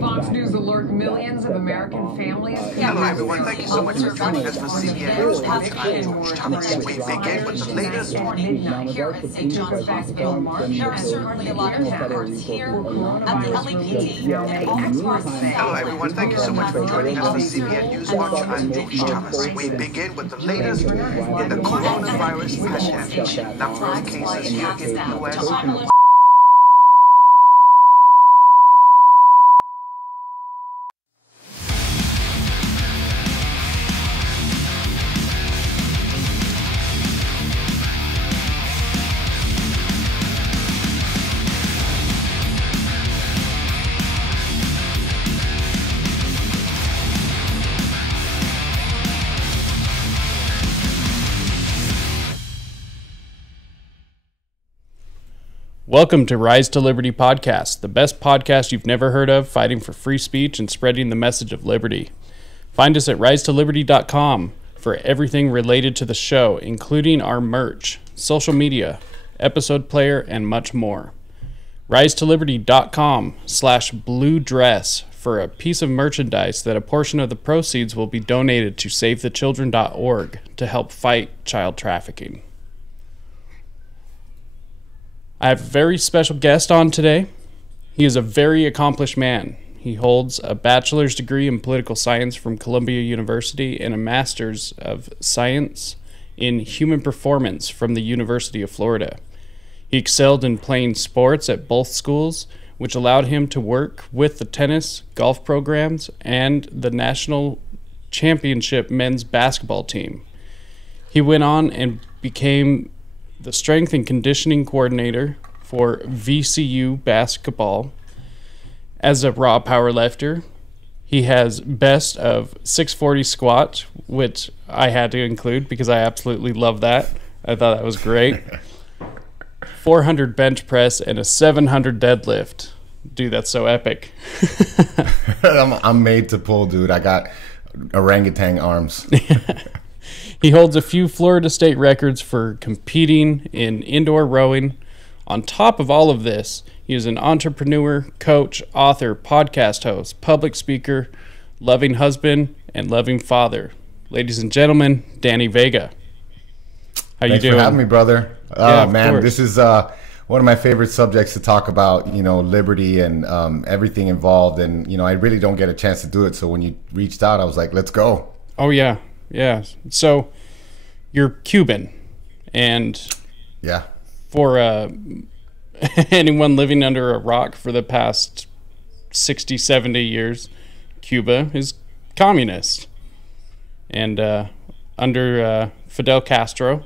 Fox News alert millions of American families. Hello, everyone. Thank you so much for joining us for CBN News. I'm George Thomas. We begin with the latest. Here at St. John's Faxville, there are certainly a lot of efforts here at the LAPD and all across the state. Hello, everyone. Thank you so much for joining us for CBN News Watch. I'm George Thomas. We begin with the latest in the coronavirus pandemic. Number of cases here in the U.S. Welcome to Rise to Liberty Podcast, the best podcast you've never heard of, fighting for free speech and spreading the message of liberty. Find us at risetoliberty.com for everything related to the show, including our merch, social media, episode player, and much more. risetoliberty.com/blue dress for a piece of merchandise that a portion of the proceeds will be donated to SaveTheChildren.org to help fight child trafficking. I have a very special guest on today. He is a very accomplished man. He holds a bachelor's degree in political science from Columbia University and a master's of science in human performance from the University of Florida. He excelled in playing sports at both schools, which allowed him to work with the tennis, golf programs, and the national championship men's basketball team. He went on and became the strength and conditioning coordinator for VCU basketball. As a raw power lifter, he has best of 640 squat, which I had to include because I absolutely love that. I thought that was great. 400 bench press and a 700 deadlift. Dude, that's so epic. I'm made to pull, dude. I got orangutan arms. He holds a few Florida State records for competing in indoor rowing. On top of all of this, he is an entrepreneur, coach, author, podcast host, public speaker, loving husband, and loving father. Ladies and gentlemen, Danny Vega. How you doing? Thanks for having me, brother. Yeah, man, this is one of my favorite subjects to talk about, liberty and everything involved. And, I really don't get a chance to do it. So when you reached out, I was like, let's go. Oh, yeah. Yeah. So you're Cuban, and yeah, for anyone living under a rock for the past 60, 70 years, Cuba is communist. And under Fidel Castro,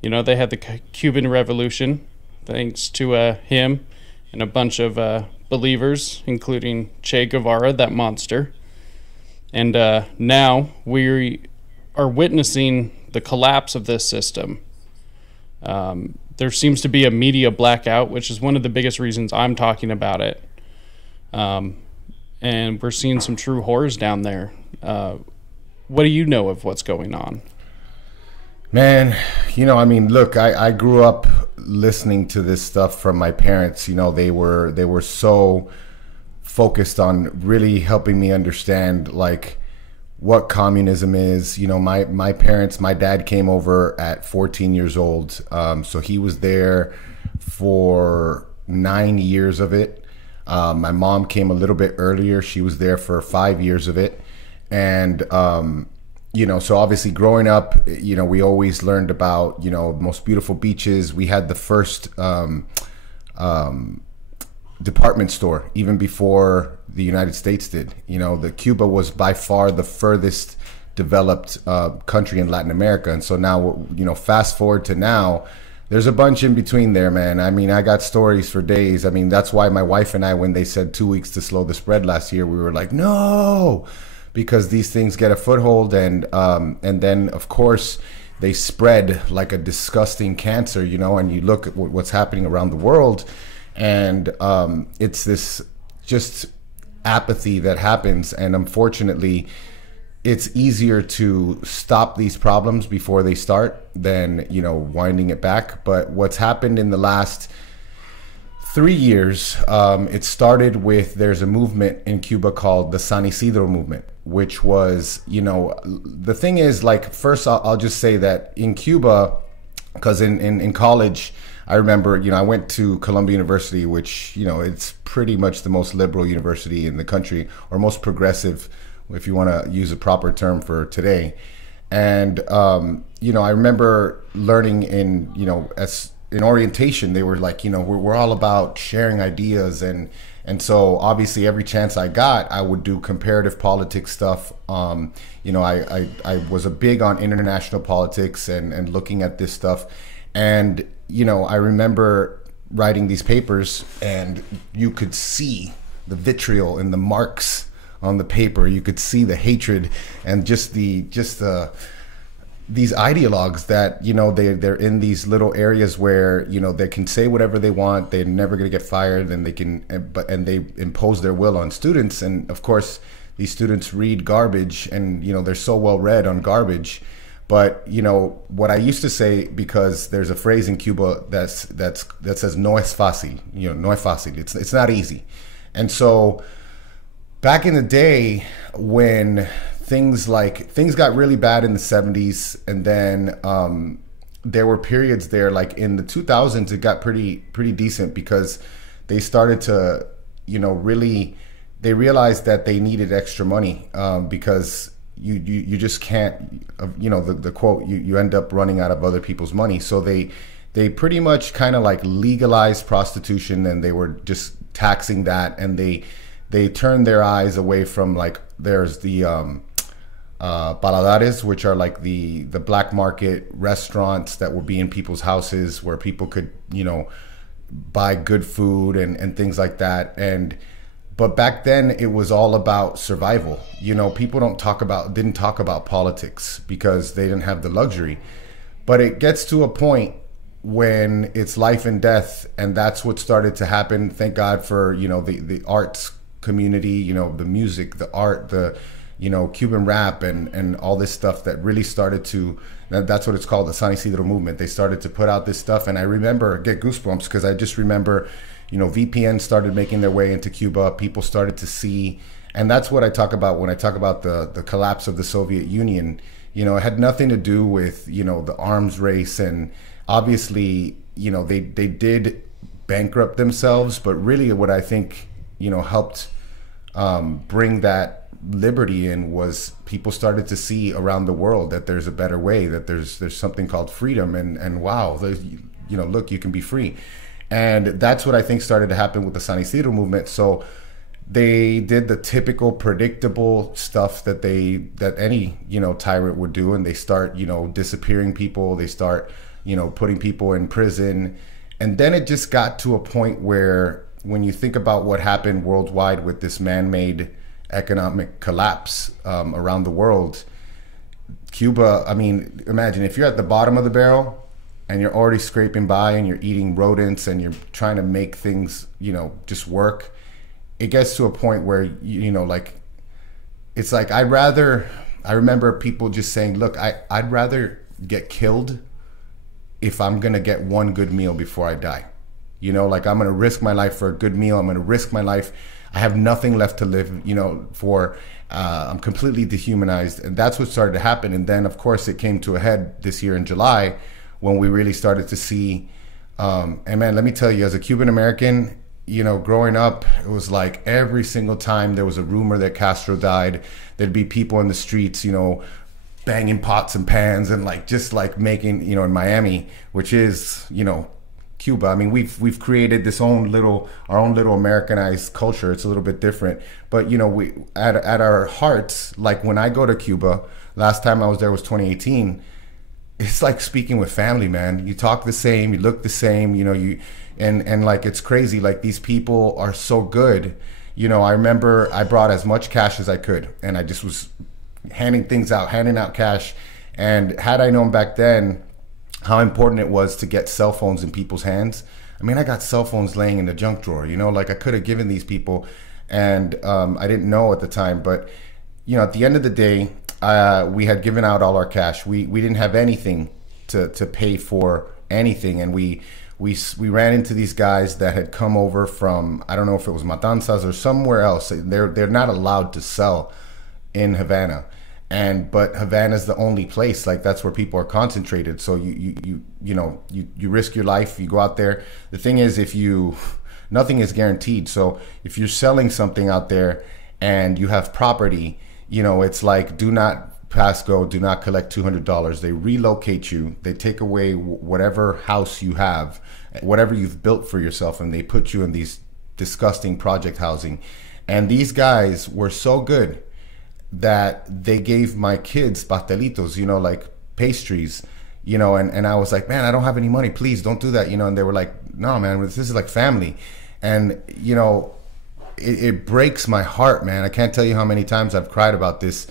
they had the Cuban Revolution, thanks to him and a bunch of believers, including Che Guevara, that monster. And now we are witnessing the collapse of this system. There seems to be a media blackout, which is one of the biggest reasons I'm talking about it. And we're seeing some true horrors down there. What do you know of what's going on? Man, look, I grew up listening to this stuff from my parents. They were so focused on really helping me understand, like, what communism is. My parents, my dad came over at 14 years old. So he was there for 9 years of it. My mom came a little bit earlier. She was there for 5 years of it. And, so obviously growing up, we always learned about, most beautiful beaches. We had the first department store even before the United States did. The Cuba was by far the furthest developed country in Latin America. And so now, fast forward to now, there's a bunch in between there, man. I got stories for days. That's why my wife and I, when they said 2 weeks to slow the spread last year, we were like, no, because these things get a foothold. And then, of course, they spread like a disgusting cancer, and you look at what's happening around the world. And it's this just apathy that happens. And unfortunately, it's easier to stop these problems before they start than, winding it back. But what's happened in the last 3 years. It started with, there's a movement in Cuba called the San Ysidro Movement, which was, you know, the thing is, like, first I'll just say that in Cuba, because in college, I remember, you know, I went to Columbia University, which, you know, it's pretty much the most liberal university in the country, or most progressive, if you want to use a proper term for today. And, you know, I remember learning in, you know, as in orientation, they were like, you know, we're all about sharing ideas. And so obviously every chance I got, I would do comparative politics stuff. You know, I was a big on international politics and looking at this stuff. And, you know, I remember writing these papers, and you could see the vitriol and the marks on the paper. You could see the hatred and just these ideologues that, you know, they're in these little areas where, you know, they can say whatever they want. They're never going to get fired, and they impose their will on students. And of course, these students read garbage, and, you know, they're so well read on garbage. But, you know, what I used to say, because there's a phrase in Cuba that says no es fácil, you know, no es fácil. It's not easy. And so back in the day, when things got really bad in the 70s, and then there were periods there, like in the 2000s, it got pretty decent, because they started to, you know, really, they realized that they needed extra money, because you just can't, you know, the quote, you end up running out of other people's money. So they pretty much kind of like legalized prostitution, and they were just taxing that, and they turned their eyes away from, like, there's the paladares, which are like the black market restaurants that would be in people's houses, where people could, you know, buy good food and things like that. But back then it was all about survival. You know, people didn't talk about politics because they didn't have the luxury. But it gets to a point when it's life and death, and that's what started to happen. Thank God for, you know, the arts community, you know, the music, the art, the, you know, Cuban rap and all this stuff that really started to, that's what it's called, the San Ysidro Movement. They started to put out this stuff, and I remember, get goosebumps, because I just remember, you know, VPNs started making their way into Cuba. People started to see, and that's what I talk about when I talk about the collapse of the Soviet Union. You know, it had nothing to do with, you know, the arms race, and obviously, you know, they did bankrupt themselves, but really what I think, you know, helped bring that liberty in was people started to see around the world that there's a better way, that there's something called freedom, and wow, you know, look, you can be free. And that's what I think started to happen with the San Ysidro movement. So they did the typical predictable stuff that any, you know, tyrant would do, and they start, you know, disappearing people, they start, you know, putting people in prison. And then it just got to a point where, when you think about what happened worldwide with this man-made economic collapse around the world, Cuba, I mean, imagine if you're at the bottom of the barrel and you're already scraping by and you're eating rodents and you're trying to make things, you know, just work. It gets to a point where, you know, like, it's like, I remember people just saying, look, I'd rather get killed if I'm going to get one good meal before I die. You know, like, I'm going to risk my life for a good meal. I'm going to risk my life. I have nothing left to live, you know, for, I'm completely dehumanized. And that's what started to happen. And then, of course, it came to a head this year in July, when we really started to see, and man, let me tell you, as a Cuban American, you know, growing up, it was like every single time there was a rumor that Castro died, there'd be people in the streets, you know, banging pots and pans and like, just like making, you know, in Miami, which is, you know, Cuba. I mean, we've created our own little Americanized culture. It's a little bit different, but you know, we at our hearts, like when I go to Cuba, last time I was there was 2018. It's like speaking with family, man. You talk the same, you look the same, you know, and like, it's crazy. Like, these people are so good. You know, I remember I brought as much cash as I could, and I just was handing out cash. And had I known back then how important it was to get cell phones in people's hands, I mean, I got cell phones laying in the junk drawer, you know, like I could have given these people, and I didn't know at the time. But, you know, at the end of the day, we had given out all our cash. We didn't have anything to pay for anything, and we we ran into these guys that had come over from, I don't know if it was Matanzas or somewhere else. They're not allowed to sell in Havana, but Havana's the only place, like that's where people are concentrated. So you risk your life, you go out there. The thing is, nothing is guaranteed. So if you're selling something out there and you have property, it's like, do not pass go, do not collect $200. They relocate you, they take away whatever house you have, whatever you've built for yourself, and they put you in these disgusting project housing. And these guys were so good that they gave my kids pastelitos, like pastries, and I was like, man, I don't have any money, please don't do that, and they were like, no, man, this is like family. And it breaks my heart, man. I can't tell you how many times I've cried about this,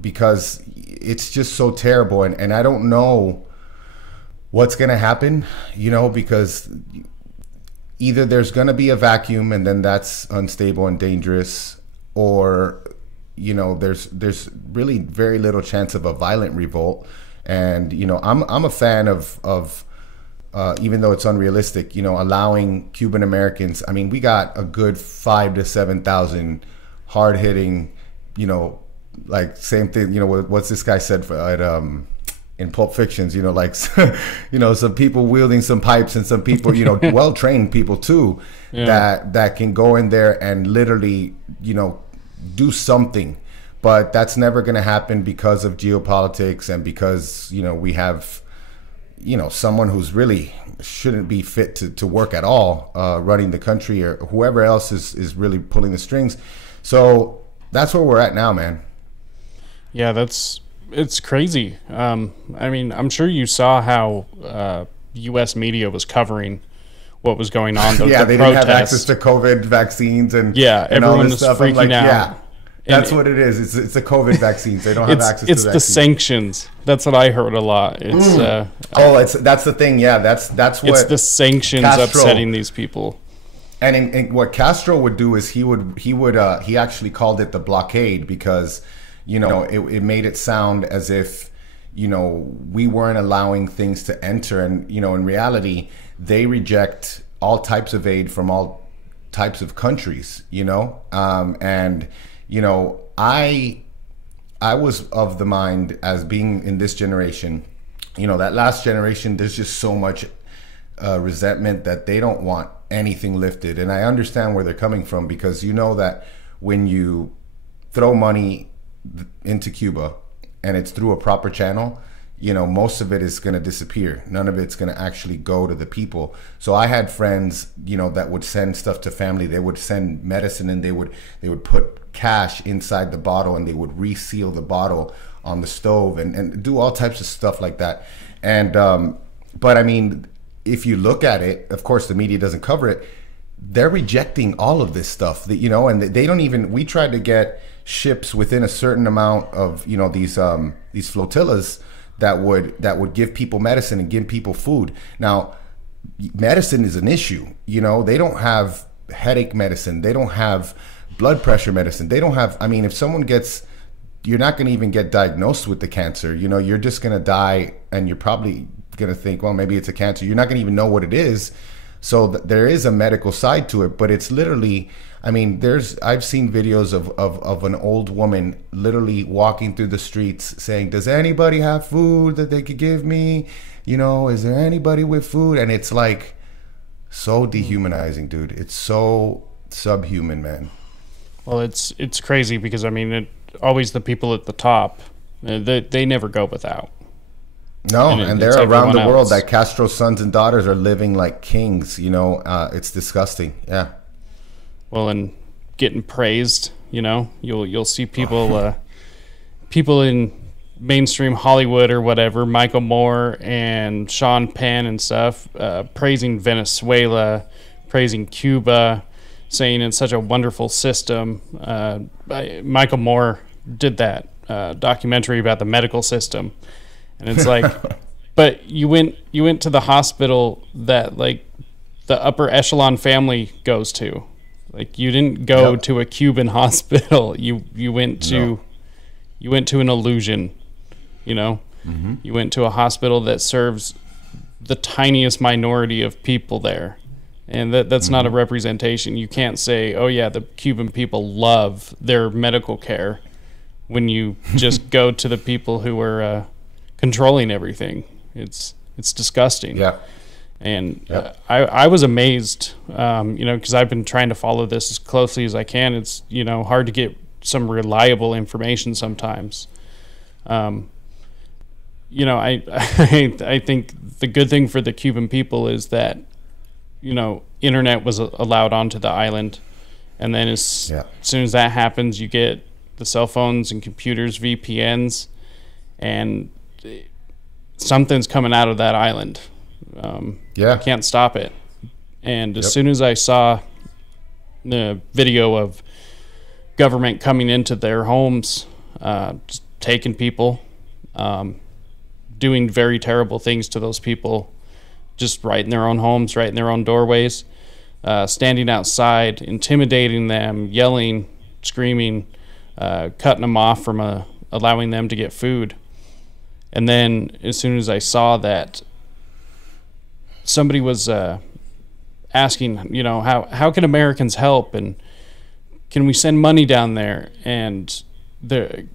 because it's just so terrible, and I don't know what's gonna happen, because either there's gonna be a vacuum and then that's unstable and dangerous, or there's really very little chance of a violent revolt. And I'm a fan of even though it's unrealistic, allowing Cuban Americans. I mean, we got a good 5,000 to 7,000 hard hitting, like same thing, what's this guy said in Pulp Fictions, like, some people wielding some pipes and some people, well-trained people too, that can go in there and literally, do something. But that's never going to happen because of geopolitics and because, we have, someone who's really shouldn't be fit to work at all, running the country, or whoever else is really pulling the strings. So that's where we're at now, man. Yeah, it's crazy. I mean, I'm sure you saw how U.S. media was covering what was going on. They didn't have access to COVID vaccines and everyone was freaking out. Yeah, that's what it is. It's the COVID vaccines. They don't have access to vaccines. It's the sanctions. That's what I heard a lot. It's that's the thing. Yeah, that's what. It's the sanctions upsetting these people. And what Castro would do is he actually called it the blockade, because it made it sound as if we weren't allowing things to enter, and in reality they reject all types of aid from all types of countries, and I was of the mind, as being in this generation, that last generation, there's just so much resentment that they don't want anything lifted. And I understand where they're coming from, because that when you throw money into Cuba and it's through a proper channel, most of it is going to disappear. None of it's going to actually go to the people. So I had friends, that would send stuff to family. They would send medicine, and they would put cash inside the bottle, and they would reseal the bottle on the stove and do all types of stuff like that. And but I mean, if you look at it, of course the media doesn't cover it. They're rejecting all of this stuff that, and they don't even, we tried to get ships within a certain amount of, these flotillas that would give people medicine and give people food. Now, medicine is an issue. They don't have headache medicine. They don't have blood pressure medicine. They don't have, I mean, if someone gets, you're not going to even get diagnosed with the cancer. You're just going to die, and you're probably going to think, well, maybe it's a cancer. You're not going to even know what it is. So there is a medical side to it, but it's literally, I mean, I've seen videos of an old woman literally walking through the streets saying, does anybody have food that they could give me? Is there anybody with food? And it's like so dehumanizing, dude. It's so subhuman, man. Well, it's crazy, because, I mean, always the people at the top, they never go without. No, and they're around the world. That Castro's sons and daughters are living like kings. It's disgusting. Yeah. Well, and getting praised. You'll see people people in mainstream Hollywood or whatever, Michael Moore and Sean Penn and stuff, praising Venezuela, praising Cuba, saying it's such a wonderful system. Michael Moore did that documentary about the medical system. And it's like, but you went to the hospital that, like, the upper echelon family goes to. Like, you didn't go to a Cuban hospital. You went to an illusion. Mm-hmm. You went to a hospital that serves the tiniest minority of people there. And that's not a representation. You can't say, oh yeah, the Cuban people love their medical care, when you just go to the people who are controlling everything. It's disgusting. Yeah. And I was amazed, because I've been trying to follow this as closely as I can. It's, hard to get some reliable information sometimes. I think the good thing for the Cuban people is that, internet was allowed onto the island. And then as soon as that happens, you get the cell phones and computers, VPNs, and something's coming out of that island. You can't stop it. And as soon as I saw the video of government coming into their homes, just taking people, doing very terrible things to those people, just right in their own homes, right in their own doorways, standing outside, intimidating them, yelling, screaming, cutting them off from allowing them to get food. And then as soon as I saw that somebody was asking, how can Americans help, and can we send money down there, and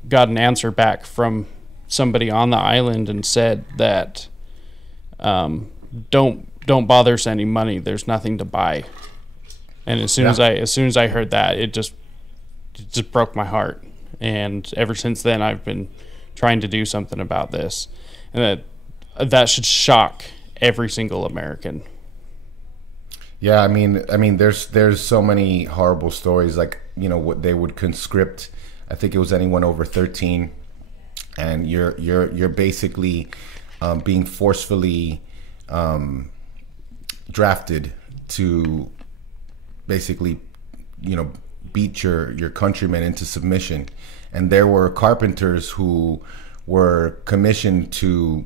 got an answer back from somebody on the island and said that don't bother sending money, there's nothing to buy. And as soon as I heard that, it just broke my heart. And ever since then, I've been trying to do something about this, and that should shock every single American. Yeah, I mean, there's so many horrible stories. Like, what they would conscript. I think it was anyone over 13, and you're basically being forcefully drafted to basically, beat your countrymen into submission. And there were carpenters who were commissioned to,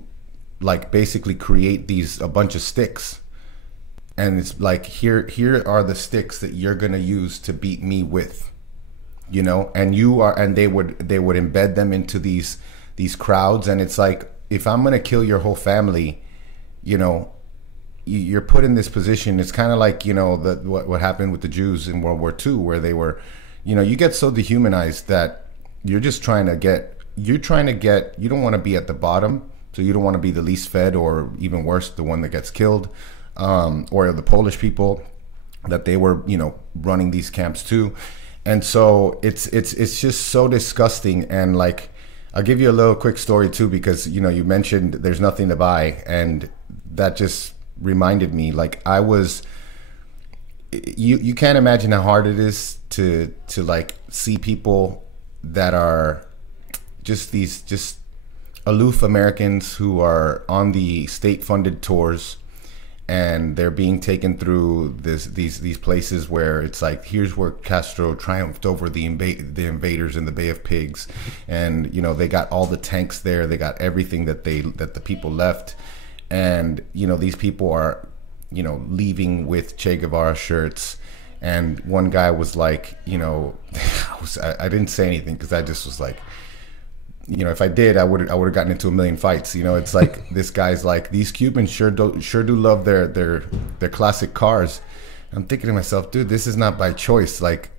like, basically create a bunch of sticks. And it's like, here are the sticks that you're gonna use to beat me with, and they would embed them into these crowds. And it's like, if I'm gonna kill your whole family, you're put in this position. It's kind of like, what happened with the Jews in World War II, where they were, you get so dehumanized that you're just trying to get, you don't want to be at the bottom. So you don't want to be the least fed, or even worse, the one that gets killed, or the Polish people that they were, running these camps too. And so it's just so disgusting. And like, I'll give you a little quick story too, because, you mentioned there's nothing to buy, and that just reminded me, like, I was, you can't imagine how hard it is to like see people that are just aloof Americans who are on the state-funded tours, and they're being taken through these places where it's like, here's where Castro triumphed over the invaders in the Bay of Pigs, and they got all the tanks there, they got everything that the people left, and these people are leaving with Che Guevara shirts. And one guy was like, I didn't say anything, because I just was like, if I did, I would have gotten into a million fights. It's like, this guy's like, these Cubans sure do love their classic cars. I'm thinking to myself, dude, this is not by choice. Like,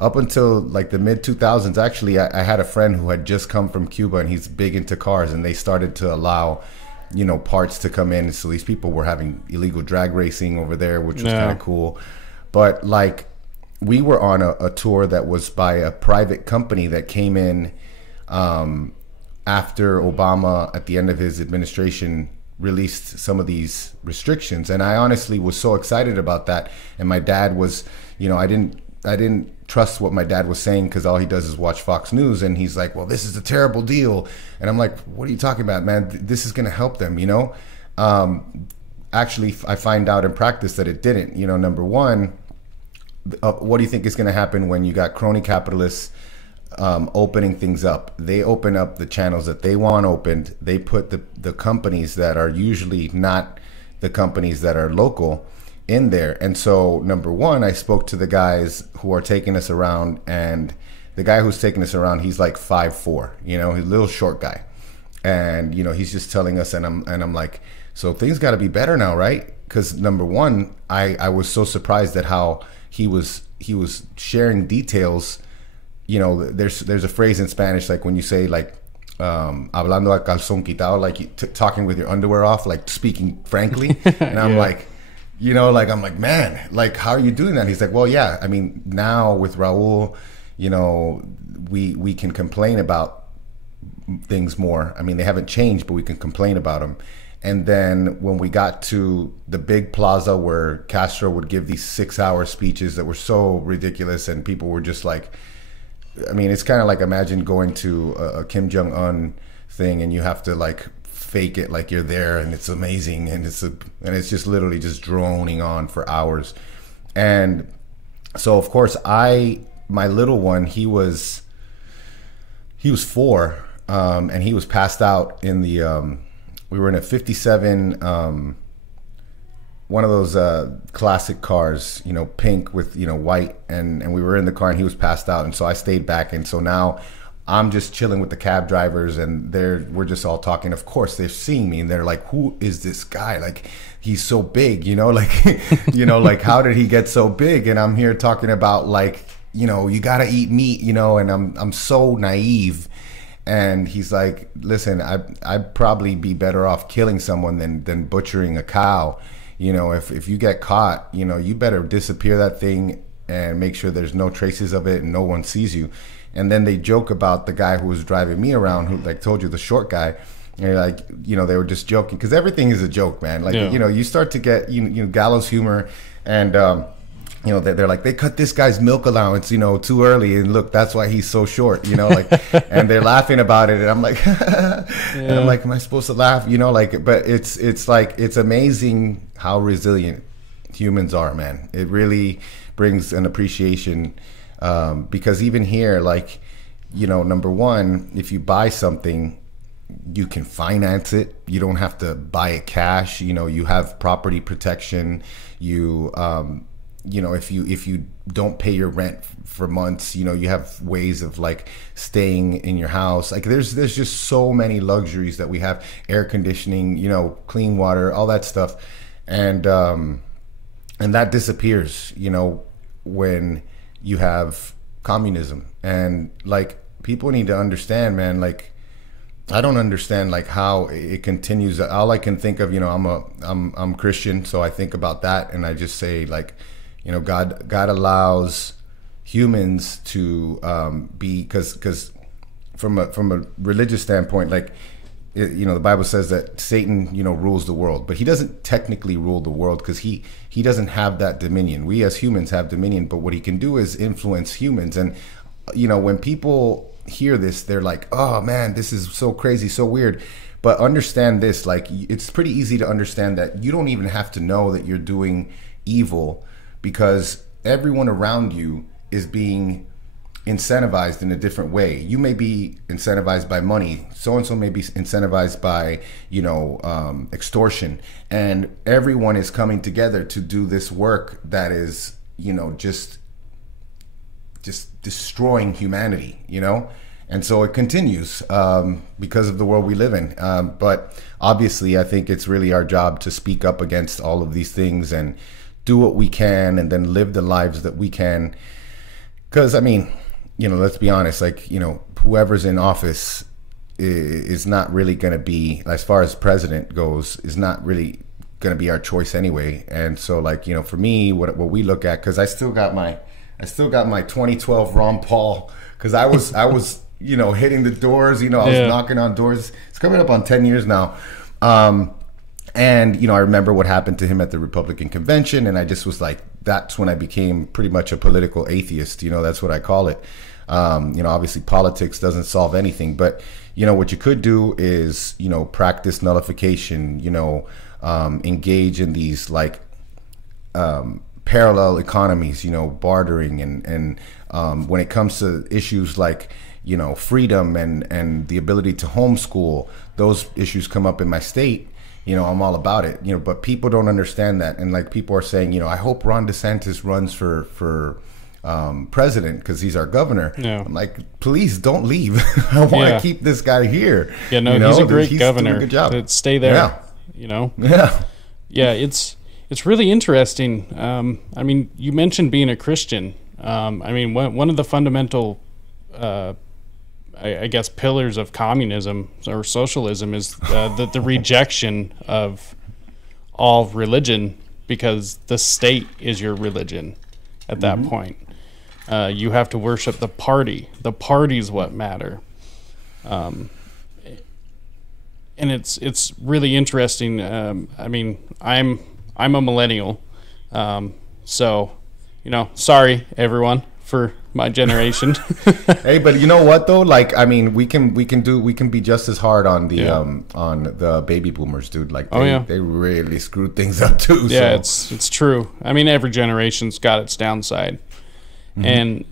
up until like the mid 2000s, actually, I had a friend who had just come from Cuba, and he's big into cars, and they started to allow, parts to come in. So these people were having illegal drag racing over there, which was kind of cool. But like, we were on a tour that was by a private company that came in after Obama, at the end of his administration, released some of these restrictions. And I honestly was so excited about that. And my dad was, I didn't trust what my dad was saying, because all he does is watch Fox News, and he's like, well, this is a terrible deal. And I'm like, what are you talking about, man? This is going to help them, Actually, I find out in practice that it didn't. Number one, what do you think is going to happen when you got crony capitalists opening things up? They open up the channels that they want opened. They put the companies that are usually not the companies that are local in there. And so, number one, I spoke to the guys who are taking us around, and the guy who's taking us around, he's like 5'4", he's a little short guy. And, he's just telling us, and I'm like, So things got to be better now, right? Because number one, I was so surprised at how he was sharing details. You know, there's a phrase in Spanish, like when you say like hablando a calzón quitado, like talking with your underwear off, like speaking frankly. And I'm like, you know, like I'm like, man, like how are you doing that? He's like, well, yeah, I mean, now with Raul, you know, we can complain about things more. I mean, they haven't changed, but we can complain about them. And then when we got to the big plaza where Castro would give these 6-hour speeches that were so ridiculous, and people were just like, I mean, it's kind of like, imagine going to a Kim Jong-un thing and you have to like fake it like you're there and it's amazing, and it's just literally just droning on for hours. And so of course my little one, he was 4, and he was passed out in the we were in a 57 one of those classic cars, you know, pink with, you know, white, and we were in the car and he was passed out, and so I stayed back. And so now I'm just chilling with the cab drivers, and we're just all talking. Of course they're seeing me and they're like, who is this guy? Like, he's so big, you know, like you know, like how did he get so big? And I'm here talking about like, you know, you gotta eat meat, you know, and I'm so naive. And he's like, listen, I'd probably be better off killing someone than butchering a cow. You know, if you get caught, you know, you better disappear that thing and make sure there's no traces of it and no one sees you. And then they joke about the guy who was driving me around, who, like, told you, the short guy. And like, you know, they were just joking, because everything is a joke, man. Like, you know, you start to get, you know, gallows humor, and you know, they're like, they cut this guy's milk allowance, you know, too early, and look, that's why he's so short, you know, like, and they're laughing about it, and I'm like, and I'm like, am I supposed to laugh, you know, like, but it's like, it's amazing how resilient humans are, man. It really brings an appreciation, because even here, like, you know, number one, if you buy something, you can finance it. You don't have to buy it cash. You know, you have property protection. You know, if you don't pay your rent for months, you know, you have ways of like staying in your house. Like there's just so many luxuries that we have: air conditioning, you know, clean water, all that stuff, and that disappears, you know, when you have communism. And like, people need to understand, man. Like, I don't understand like how it continues. All I can think of, you know, I'm Christian, so I think about that, and I just say, like, you know, God allows humans to be, because from a religious standpoint, like, you know, the Bible says that Satan, you know, rules the world, but he doesn't technically rule the world, because he doesn't have that dominion. We as humans have dominion, but what he can do is influence humans. And you know, when people hear this, they're like, oh man, this is so crazy, so weird. But understand this, like, it's pretty easy to understand that you don't even have to know that you're doing evil, because everyone around you is being incentivized in a different way. You may be incentivized by money, so-and-so may be incentivized by, you know, extortion, and everyone is coming together to do this work that is, you know, just destroying humanity, you know. And so it continues because of the world we live in. But obviously, I think it's really our job to speak up against all of these things and do what we can, and then live the lives that we can. Because, I mean, you know, let's be honest, like, you know, whoever's in office is not really going to be, as far as president goes, is not really going to be our choice anyway. And so, like, you know, for me, what we look at, because I still got my 2012 Ron Paul, because I was you know, hitting the doors, you know, I was knocking on doors. It's coming up on 10 years now. And, you know, I remember what happened to him at the Republican convention, and I just was like, that's when I became pretty much a political atheist. You know, that's what I call it. You know, obviously politics doesn't solve anything, but, you know, what you could do is, you know, practice nullification, you know, engage in these like parallel economies, you know, bartering, and when it comes to issues like, you know, freedom and the ability to homeschool, those issues come up in my state. You know, I'm all about it, you know, but people don't understand that. And like, people are saying, you know, I hope Ron DeSantis runs for president because he's our governor. Yeah. I'm like, please don't leave. I want to keep this guy here. Yeah, no, you know? he's a great he's governor. Doing a good job. Stay there. you know? Yeah. Yeah, it's really interesting. I mean, you mentioned being a Christian. I mean, one of the fundamental, I guess, pillars of communism or socialism is the rejection of all religion, because the state is your religion at that point. You have to worship the party. The party's what matter. And it's really interesting. I mean, I'm a millennial, so you know, sorry everyone for my generation. Hey, but you know what though? Like, I mean, we can be just as hard on the baby boomers, dude. Like, they really screwed things up too. Yeah, so. it's true. I mean, every generation's got its downside, and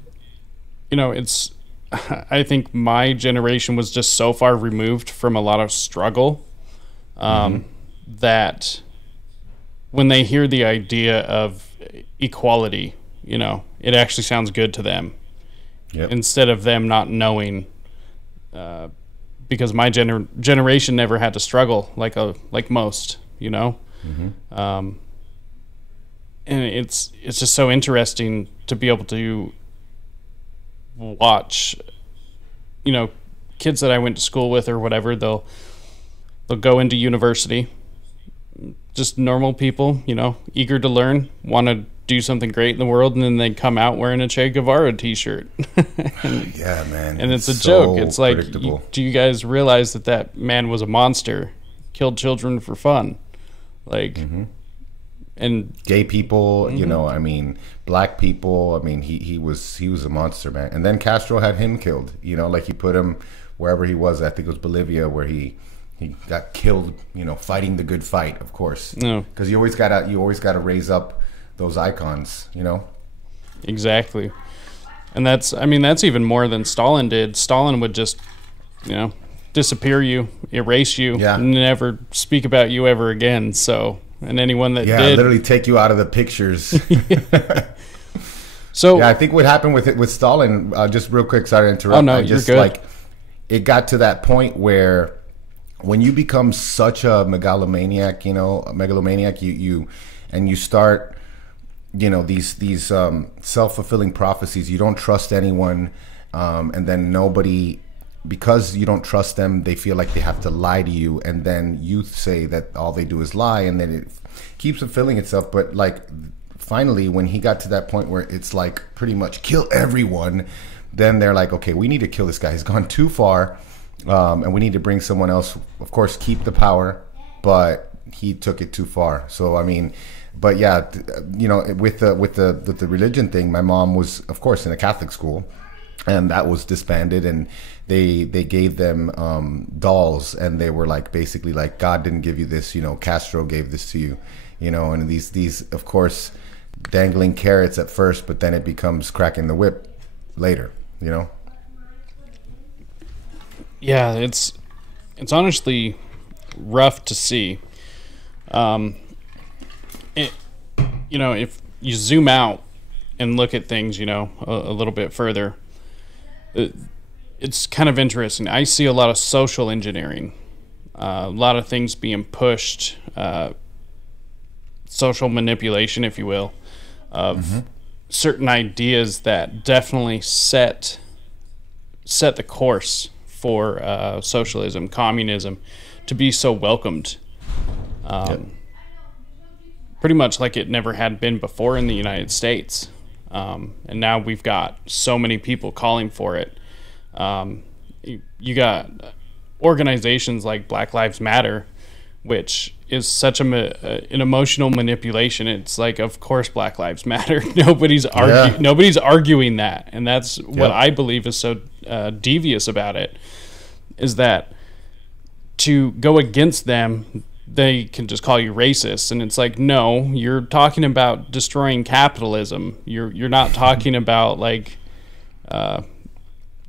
you know, I think my generation was just so far removed from a lot of struggle that when they hear the idea of equality, you know, it actually sounds good to them. Yep. Instead of them not knowing, because my generation never had to struggle like most, you know. And it's just so interesting to be able to watch, you know, kids that I went to school with or whatever. They'll go into university, just normal people, you know, eager to learn, want to do something great in the world, and then they come out wearing a Che Guevara t-shirt. Yeah, man. And it's a so joke. It's like, do you guys realize that man was a monster, killed children for fun, like, and gay people, you know, I mean, black people, I mean, he was a monster, man. And then Castro had him killed, you know, like he put him wherever he was. I think it was Bolivia, where he got killed, you know, fighting the good fight, of course. No, because you always gotta raise up those icons, you know. Exactly. And that's even more than Stalin did. Stalin would just, you know, disappear you, erase you, never speak about you ever again. So, and anyone that did, literally take you out of the pictures. So I think what happened with Stalin, just real quick, sorry to interrupt. Oh no, you're good. Like, it got to that point where when you become such a megalomaniac, you start, you know, these self-fulfilling prophecies. You don't trust anyone, and then because you don't trust them, they feel like they have to lie to you, and then you say that all they do is lie, and then it keeps fulfilling itself. But like, finally, when he got to that point where it's like pretty much kill everyone, then they're like, okay, we need to kill this guy. He's gone too far, and we need to bring someone else. Of course, keep the power, but he took it too far. So I mean, but yeah, you know, with the religion thing, my mom was, of course, in a Catholic school, and that was disbanded, and they gave them dolls, and they were like, basically like, God didn't give you this, you know, Castro gave this to you, you know, and these of course dangling carrots at first, but then it becomes cracking the whip later, you know. Yeah, it's honestly rough to see. You know, if you zoom out and look at things, you know, a little bit further, it's kind of interesting. I see a lot of social engineering, a lot of things being pushed, social manipulation, if you will, of certain ideas that definitely set the course for socialism, communism, to be so welcomed. Pretty much like it never had been before in the United States. And now we've got so many people calling for it. You got organizations like Black Lives Matter, which is such an emotional manipulation. It's like, of course, Black Lives Matter. Nobody's arguing that, and that's what I believe is so devious about it. Is that to go against them, they can just call you racist, and it's like, no, you're talking about destroying capitalism. You're not talking about like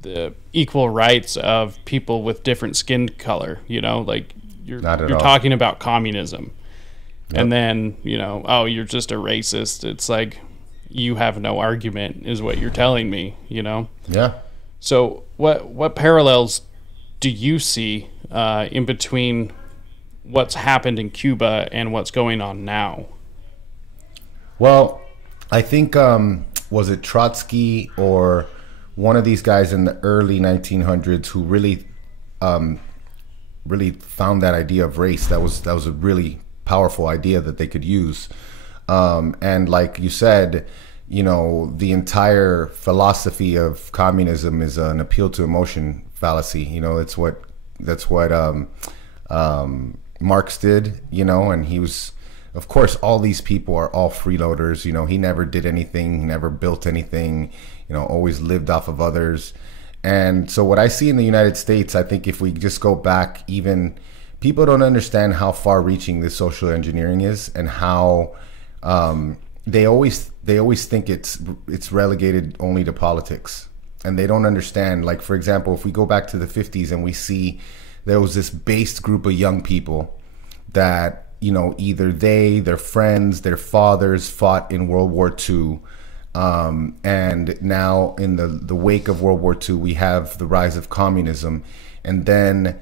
the equal rights of people with different skin color. You know, like you're talking about communism, and then, you know, oh, you're just a racist. It's like, you have no argument, is what you're telling me. You know. Yeah. So what parallels do you see in between what's happened in Cuba and what's going on now? Well, I think, was it Trotsky or one of these guys in the early 1900s who really found that idea of race. That was a really powerful idea that they could use. And like you said, the entire philosophy of communism is an appeal to emotion fallacy. That's what Marx did, and he was, of course, all these people are all freeloaders. He never did anything, he never built anything, always lived off of others. And so what I see in the United States, I think if we just go back, even people don't understand how far reaching this social engineering is, and how they always think it's relegated only to politics. And they don't understand, like, for example, if we go back to the 50s and we see there was this based group of young people that, either their friends, their fathers fought in World War II. And now in the wake of World War II, we have the rise of communism. And then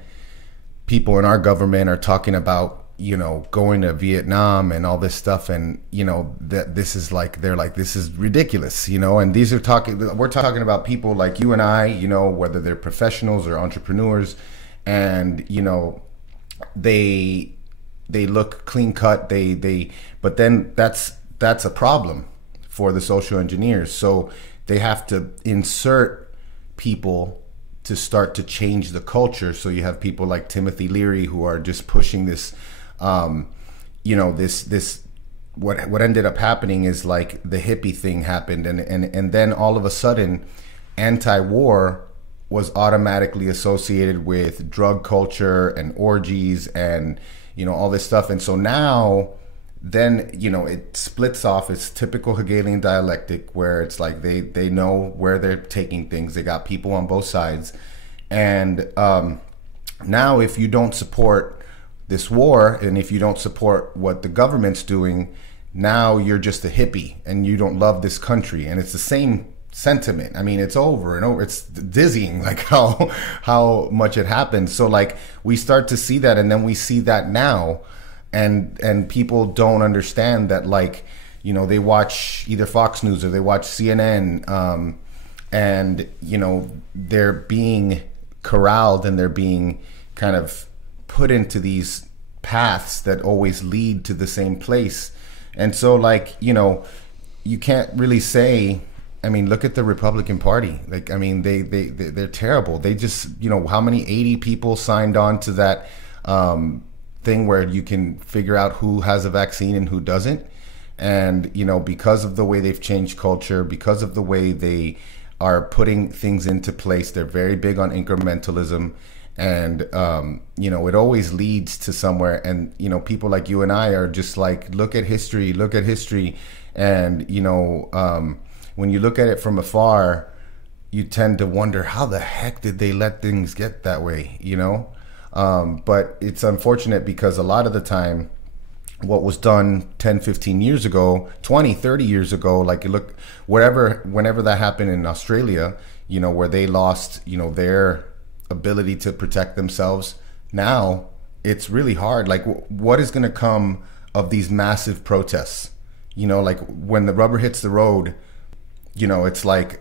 people in our government are talking about, going to Vietnam and all this stuff. And, that this is like, they're like, this is ridiculous, and we're talking about people like you and I, whether they're professionals or entrepreneurs, and, they look clean cut, but then that's a problem for the social engineers. So they have to insert people to start to change the culture. So you have people like Timothy Leary who are just pushing this, this what ended up happening is like the hippie thing happened, and then all of a sudden anti-war was automatically associated with drug culture and orgies and all this stuff. And so now then it splits off. It's typical Hegelian dialectic, where it's like they know where they're taking things. They got people on both sides. And now if you don't support this war, and if you don't support what the government's doing, now you're just a hippie and you don't love this country. And it's the same sentiment. I mean, it's over and over. It's dizzying, like how much it happens. So like we start to see that, and then we see that now, and people don't understand that, like, they watch either Fox News or they watch CNN, and they're being corralled and they're being kind of put into these paths that always lead to the same place. And so, like, you can't really say, I mean, look at the Republican Party. Like, I mean, they're terrible. They just, how many 80 people signed on to that thing where you can figure out who has a vaccine and who doesn't. And, because of the way they've changed culture, because of the way they are putting things into place, they're very big on incrementalism. And, it always leads to somewhere. And, people like you and I are just like, look at history. And, when you look at it from afar, you tend to wonder, how the heck did they let things get that way, But it's unfortunate, because a lot of the time what was done 10, 15 years ago, 20, 30 years ago, like, look, whenever that happened in Australia, where they lost, their ability to protect themselves, now it's really hard. Like, what is going to come of these massive protests? Like, when the rubber hits the road, it's like,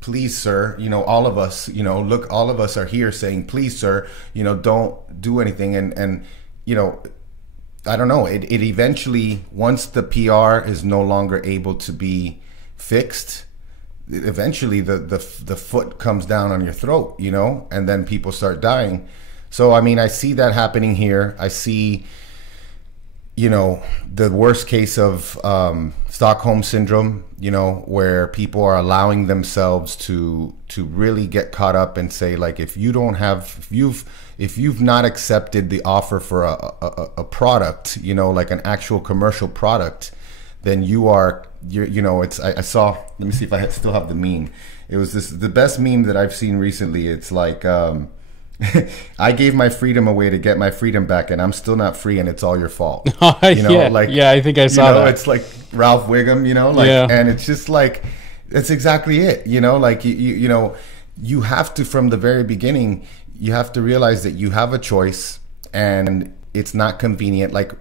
please, sir, all of us, look, all of us are here saying, please, sir, don't do anything. And I don't know, it eventually, once the PR is no longer able to be fixed, eventually the foot comes down on your throat, and then people start dying. So, I mean, I see that happening here. I see, the worst case of Stockholm syndrome, where people are allowing themselves to really get caught up and say, like, if you've not accepted the offer for a product, like an actual commercial product, then I saw, let me see if I still have the meme. It was the best meme that I've seen recently. It's like, I gave my freedom away to get my freedom back, and I'm still not free, and it's all your fault. Yeah, I think I saw that. It's like Ralph Wiggum, yeah. And it's just like, that's exactly it. Like you have to, from the very beginning, you have to realize that you have a choice, and it's not convenient. Like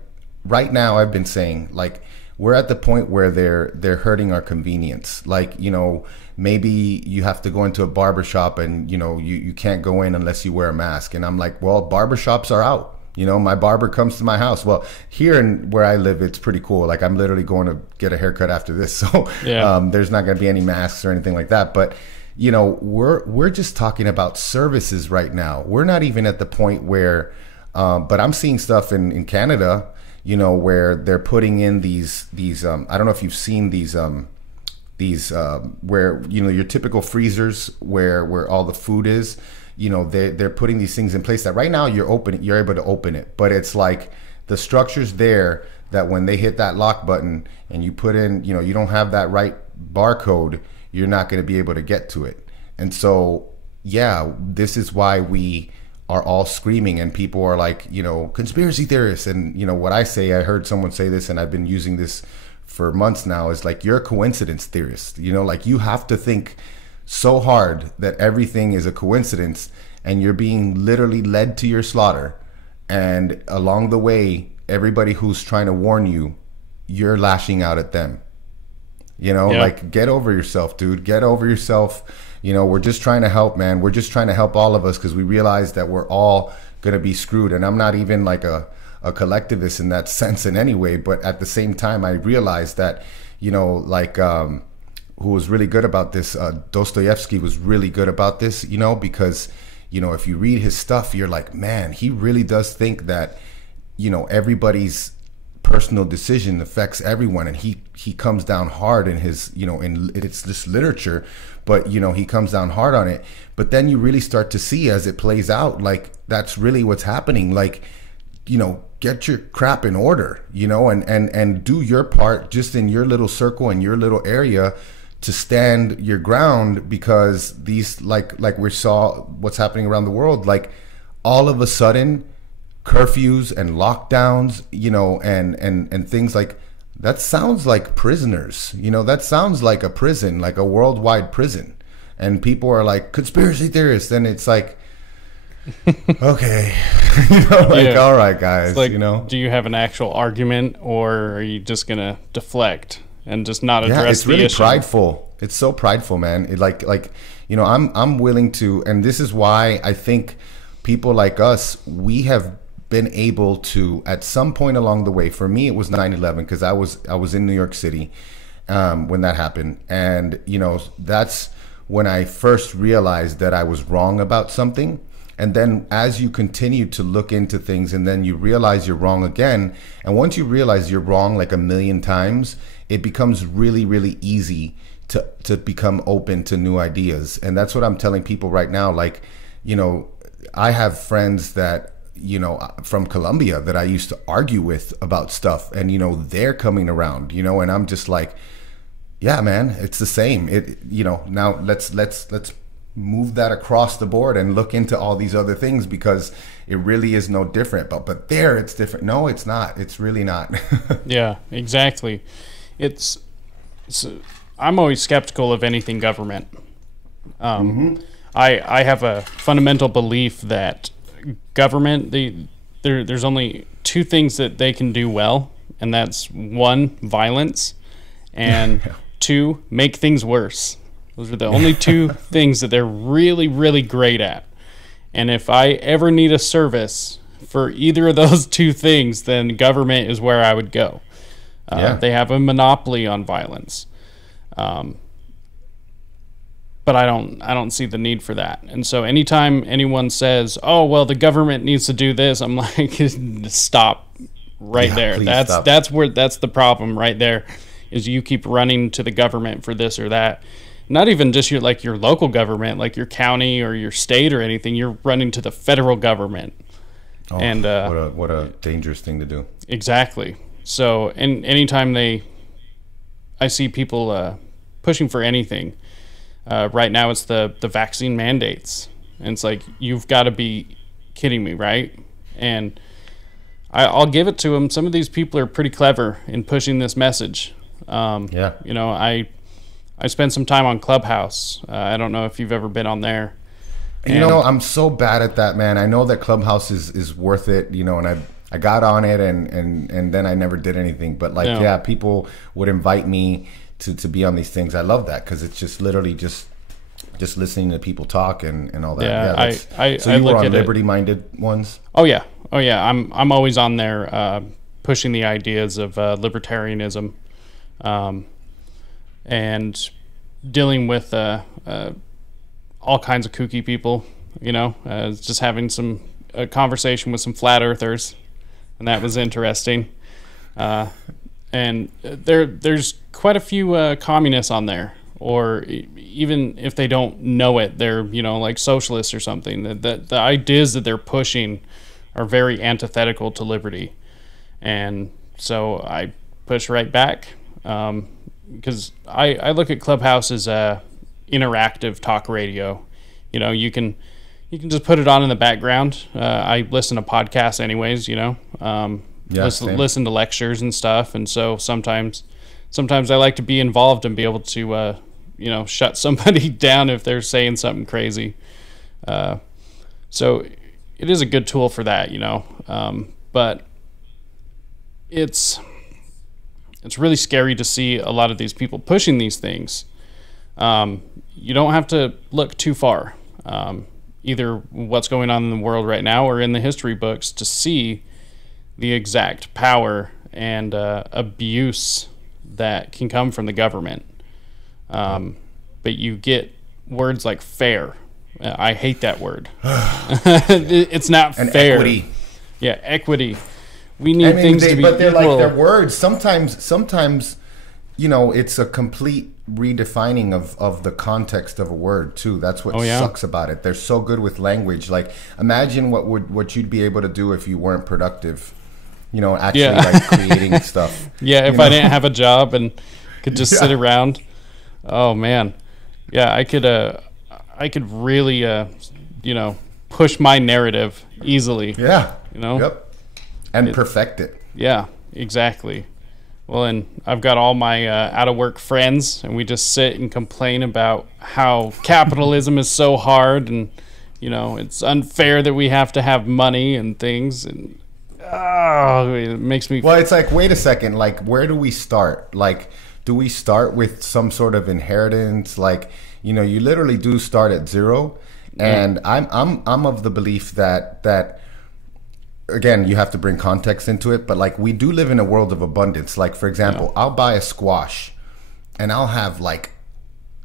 right now, I've been saying, like, we're at the point where they're hurting our convenience. Like, you know, maybe you have to go into a barbershop and, you know, you can't go in unless you wear a mask. And I'm like, well, barbershops are out. You know, my barber comes to my house. Well, here in where I live, it's pretty cool. Like, I'm literally going to get a haircut after this. So there's not going to be any masks or anything like that. But, you know, we're just talking about services right now. We're not even at the point where, but I'm seeing stuff in Canada, you know, where they're putting in these I don't know if you've seen these where, you know, your typical freezers where all the food is. You know, they're putting these things in place that right now you're able to open it, but it's like the structure's there that when they hit that lock button and you put in, you know, you don't have that right barcode, you're not going to be able to get to it. And so, yeah, this is why we are all screaming, and people are like, you know, conspiracy theorists. And, you know, what I say, I heard someone say this, and I've been using this for months now, is like, you're a coincidence theorist. You know, like, you have to think so hard that everything is a coincidence, and you're being literally led to your slaughter, and along the way, everybody who's trying to warn you, you're lashing out at them. You know, like, get over yourself, dude. Get over yourself. You know, we're just trying to help, man. We're just trying to help all of us, because we realize that we're all gonna be screwed. And I'm not even like a collectivist in that sense in any way, but at the same time, I realize that, you know, like who was really good about this, Dostoevsky was really good about this, you know, because, you know, if you read his stuff, you're like, man, he really does think that, you know, everybody's personal decision affects everyone. And he comes down hard in his, you know, in it's this literature, but, you know, he comes down hard on it. But then you really start to see as it plays out, like, that's really what's happening. Like, you know, get your crap in order, you know, and do your part just in your little circle, in your little area, to stand your ground, because these, like we saw what's happening around the world, like, all of a sudden curfews and lockdowns, you know, and things like that sounds like prisoners, you know, that sounds like a prison, like a worldwide prison. And people are like, conspiracy theorists. And it's like, okay, you know, like, all right, guys, like, you know, do you have an actual argument, or are you just going to deflect and just not address the issue? It's really prideful. It's so prideful, man. It like, you know, I'm willing to, and this is why I think people like us, we have been able to, at some point along the way, for me, it was 9/11, because I was in New York City when that happened. And, you know, that's when I first realized that I was wrong about something. And then as you continue to look into things, and then you realize you're wrong again. And once you realize you're wrong like a million times, it becomes really, really easy to become open to new ideas. And that's what I'm telling people right now. Like, you know, I have friends that, you know, from Colombia that I used to argue with about stuff, and, you know, they're coming around, you know, and I'm just like, yeah, man, it's the same. It, you know, now let's move that across the board and look into all these other things, because it really is no different. But there, it's different. No, it's not. It's really not. Yeah, exactly. It's I'm always skeptical of anything government. I have a fundamental belief that government, there's only two things that they can do well, and that's one, violence, and two, make things worse. Those are the only two things that they're really, really great at. And if I ever need a service for either of those two things, then government is where I would go. They have a monopoly on violence. But I don't see the need for that. And so anytime anyone says, "Oh, well, the government needs to do this," I'm like, stop right there. That's the problem right there, is you keep running to the government for this or that. Not even just your local government, like your county or your state or anything. You're running to the federal government. Oh, and what a dangerous thing to do. Exactly. So, and anytime I see people pushing for anything. Right now it's the vaccine mandates. And it's like, you've got to be kidding me, right? And I'll give it to them. Some of these people are pretty clever in pushing this message. You know, I spent some time on Clubhouse. I don't know if you've ever been on there. You know, I'm so bad at that, man. I know that Clubhouse is worth it, you know, and I got on it and then I never did anything. But like, yeah, people would invite me to be on these things. I love that because it's just literally just listening to people talk and all that. Yeah, so you were on liberty-minded ones? Oh yeah. I'm always on there pushing the ideas of libertarianism and dealing with all kinds of kooky people, you know, just having a conversation with some flat earthers, and that was interesting. And there's quite a few communists on there, or even if they don't know it, they're, you know, like socialists or something. The ideas that they're pushing are very antithetical to liberty, and so I push right back because I look at Clubhouse as a interactive talk radio. You know, you can just put it on in the background. I listen to podcasts anyways, you know, listen to lectures and stuff. And so sometimes I like to be involved and be able to, you know, shut somebody down if they're saying something crazy. So it is a good tool for that, you know, but it's really scary to see a lot of these people pushing these things. You don't have to look too far, either what's going on in the world right now or in the history books, to see the exact power and abuse that can come from the government. But you get words like fair. I hate that word. It's not and fair. Equity. Yeah, equity. We need things to be but they're equal. like their words. Sometimes, you know, it's a complete redefining of the context of a word too. That's what sucks about it. They're so good with language. Like, imagine what you'd be able to do if you weren't productive. You know, actually like creating stuff. Yeah, if I didn't have a job and could just sit around. Oh man, yeah, I could really, you know, push my narrative easily. Yeah. You know. Yep. And perfect it. Yeah, exactly. Well, and I've got all my out-of-work friends, and we just sit and complain about how capitalism is so hard, and, you know, it's unfair that we have to have money and things, and it makes me... Well, it's like, wait a second, like, where do we start? Like, do we start with some sort of inheritance? Like, you know, you literally do start at zero, and I'm of the belief that again, you have to bring context into it, but like, we do live in a world of abundance. Like, for example, I'll buy a squash and I'll have like,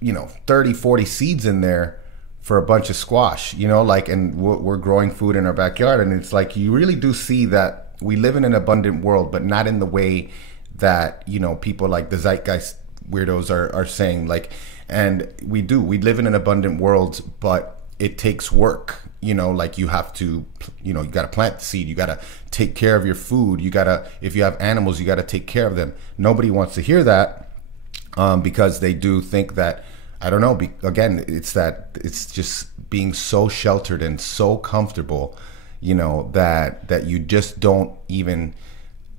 you know, 30, 40 seeds in there for a bunch of squash, you know, like, and we're growing food in our backyard. And it's like, you really do see that we live in an abundant world, but not in the way that, you know, people like the zeitgeist weirdos are saying. Like, and we live in an abundant world, but it takes work. You know, like, you have to, you know, you got to plant the seed, you got to take care of your food, you got to, if you have animals, you got to take care of them. Nobody wants to hear that, because they do think that, I don't know, again, it's just being so sheltered and so comfortable, you know, that you just don't even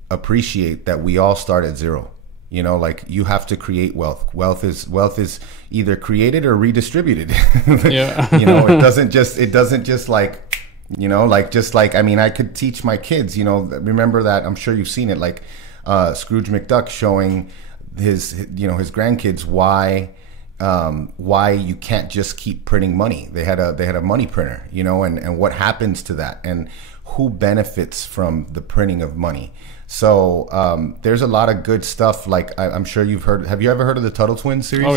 appreciate that we all start at zero. You know, like, you have to create wealth. Wealth is either created or redistributed. Yeah. You know, it doesn't just like, you know, like, just like, I mean, I could teach my kids, you know, remember that, I'm sure you've seen it, like Scrooge McDuck showing his grandkids why you can't just keep printing money. They had a money printer, you know, and what happens to that, and who benefits from the printing of money. So there's a lot of good stuff. Like, I'm sure you've heard. Have you ever heard of the Tuttle Twins series? Oh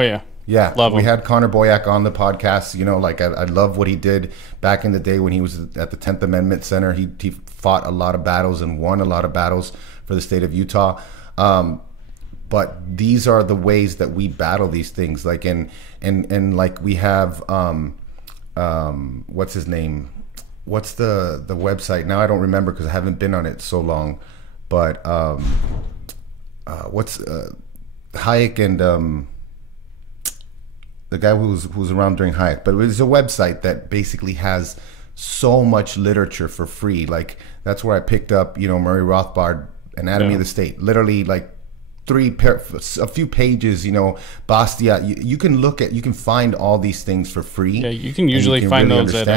yeah. Yeah, love him. We had Connor Boyack on the podcast. You know, like, I love what he did back in the day when he was at the 10th Amendment Center. He fought a lot of battles and won a lot of battles for the state of Utah. But these are the ways that we battle these things. Like, and like, we have what's his name? What's the website? Now I don't remember because I haven't been on it so long. But what's Hayek and the guy who was around during Hayek? But it's a website that basically has so much literature for free. Like, that's where I picked up, you know, Murray Rothbard, Anatomy of the State. Literally, like, a few pages, you know, Bastia. You can find all these things for free. Yeah, you can usually find really those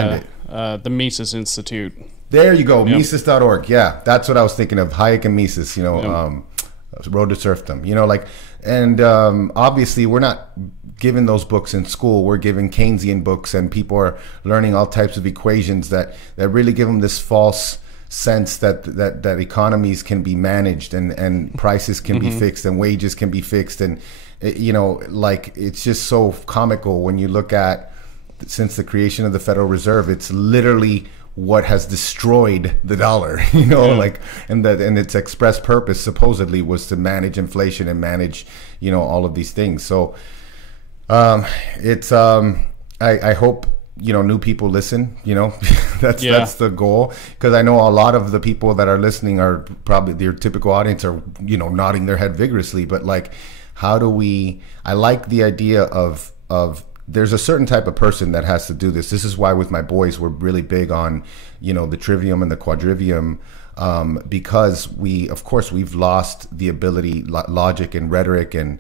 at the Mises Institute. There you go, Mises.org. Yeah, that's what I was thinking of. Hayek and Mises, you know, Road to Serfdom, you know, like, and obviously we're not given those books in school. We're given Keynesian books, and people are learning all types of equations that really give them this false sense that economies can be managed and prices can be fixed and wages can be fixed. And, you know, like, it's just so comical when you look at, since the creation of the Federal Reserve, it's literally what has destroyed the dollar, you know, like, and its express purpose supposedly was to manage inflation and manage, you know, all of these things. So I hope, you know, new people listen, you know, that's the goal, because I know a lot of the people that are listening are probably your typical audience are, you know, nodding their head vigorously, but like, how do we, I like the idea of there's a certain type of person that has to do this. This is why with my boys, we're really big on, you know, the trivium and the quadrivium, because we've lost the ability, logic and rhetoric, and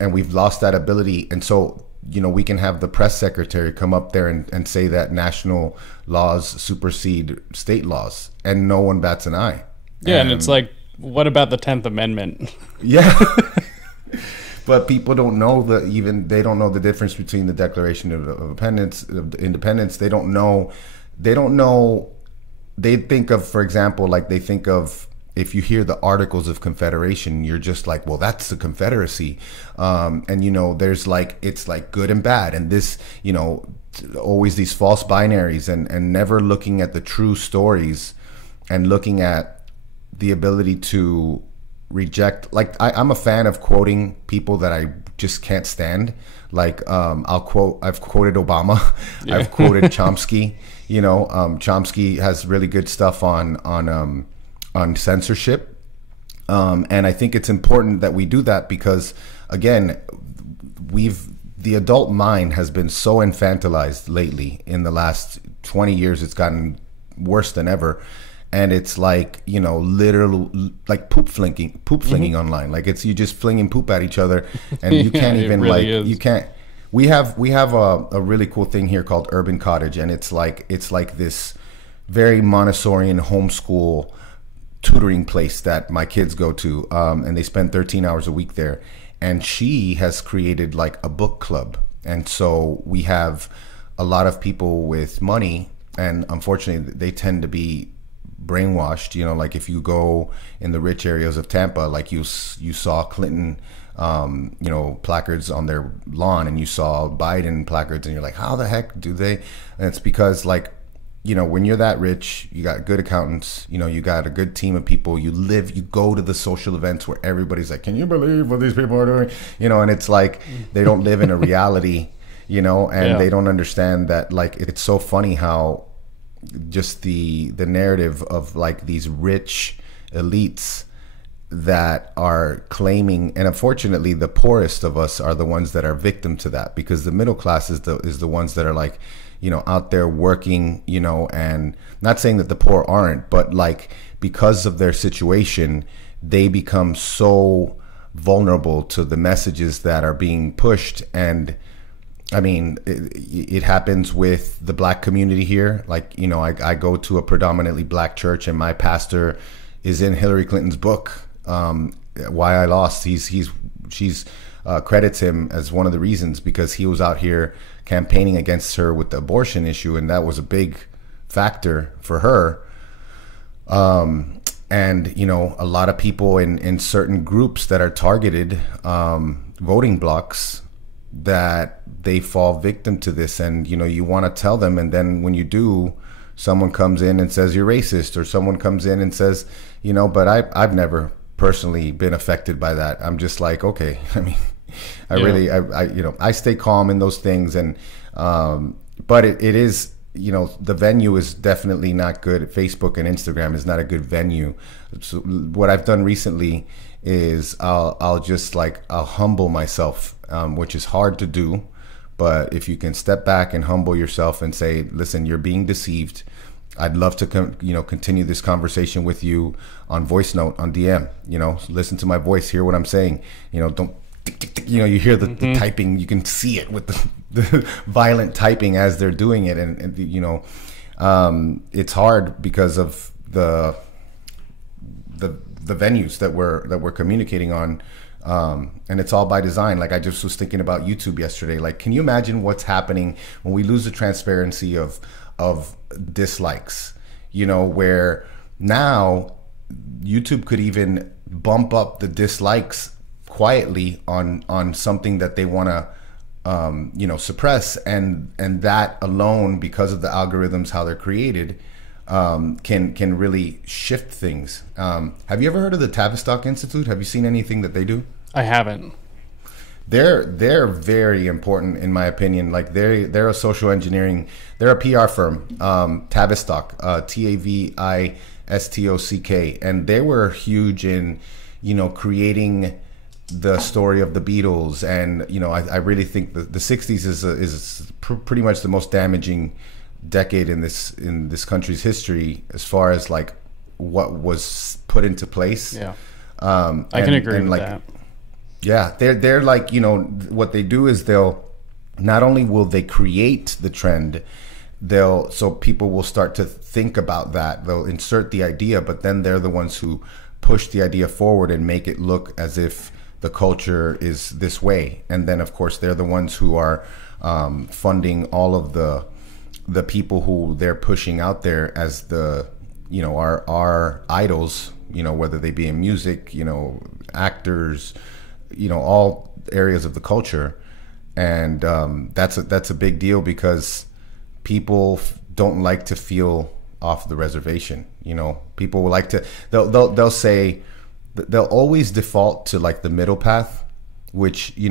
we've lost that ability. And so, you know, we can have the press secretary come up there and say that national laws supersede state laws, and no one bats an eye. Yeah, and it's like, what about the 10th Amendment? Yeah. But people don't know they don't know the difference between the Declaration of Independence. They don't know. They think of, for example, like they think of, if you hear the Articles of Confederation, you're just like, well, that's the Confederacy. And, you know, there's like, it's like good and bad. And this, you know, always these false binaries, and never looking at the true stories and looking at the ability to reject. Like, I'm a fan of quoting people that I just can't stand. Like, I've quoted Obama. Yeah. I've quoted Chomsky. You know, Chomsky has really good stuff on censorship. And I think it's important that we do that, because again, the adult mind has been so infantilized lately. In the last 20 years, it's gotten worse than ever. And it's like, you know, literal, like poop flinging online. Like, it's, you just flinging poop at each other, and you can't even really you can't. We have a really cool thing here called Urban Cottage, and it's like this very Montessorian homeschool tutoring place that my kids go to, and they spend 13 hours a week there. And she has created like a book club, and so we have a lot of people with money, and unfortunately they tend to be brainwashed. You know, like if you go in the rich areas of Tampa, like you saw Clinton you know, placards on their lawn, and you saw Biden placards, and you're like, how the heck do they? And it's because, like, you know, when you're that rich, you got good accountants, you know, you got a good team of people, you go to the social events where everybody's like, can you believe what these people are doing? You know, and it's like, they don't live in a reality, you know, and they don't understand that, like, it's so funny how just the narrative of like these rich elites that are claiming, and unfortunately the poorest of us are the ones that are victim to that, because the middle class is the ones that are like, you know, out there working, you know, and not saying that the poor aren't, but like, because of their situation, they become so vulnerable to the messages that are being pushed. And I mean, it happens with the black community here. Like, you know, I go to a predominantly black church, and my pastor is in Hillary Clinton's book, Why I Lost. She's credits him as one of the reasons, because he was out here campaigning against her with the abortion issue, and that was a big factor for her. And, you know, a lot of people in certain groups that are targeted, voting blocks, that they fall victim to this. And, you know, you want to tell them, and then when you do, someone comes in and says you're racist, or someone comes in and says, you know, but I've never personally been affected by that. I'm just like, okay, I mean, I you know, I stay calm in those things. And but it is, you know, the venue is definitely not good. Facebook and Instagram is not a good venue. So what I've done recently is I'll just like, I'll humble myself, which is hard to do. But if you can step back and humble yourself and say, listen, you're being deceived, I'd love to continue this conversation with you on voice note, on DM. Listen to my voice, hear what I'm saying. Don't tick, tick, tick, you hear the typing. You can see it with the violent typing as they're doing it, and it's hard because of the venues that we're communicating on. And it's all by design. Like, I just was thinking about YouTube yesterday. Like, can you imagine what's happening when we lose the transparency of dislikes, where now YouTube could even bump up the dislikes quietly on something that they want to suppress, and that alone, because of the algorithms, how they're created, can really shift things. Have you ever heard of the Tavistock Institute? Have you seen anything that they do? I haven't. They're very important, in my opinion. Like, they're a social engineering, they're a PR firm, Tavistock, Tavistock, and they were huge in creating the story of the Beatles. And I really think the 60s is pretty much the most damaging decade in this country's history, as far as like what was put into place. Yeah, I can agree with that. Yeah, they're like, what they do is they'll not only will they create the trend, so people will start to think about that. They'll insert the idea, but then they're the ones who push the idea forward and make it look as if the culture is this way. And then, of course, they're the ones who are funding all of the people who they're pushing out there as our idols, whether they be in music, actors, all areas of the culture. And that's a big deal, because people don't like to feel off the reservation. People will like to, they'll say, they'll always default to like the middle path, which you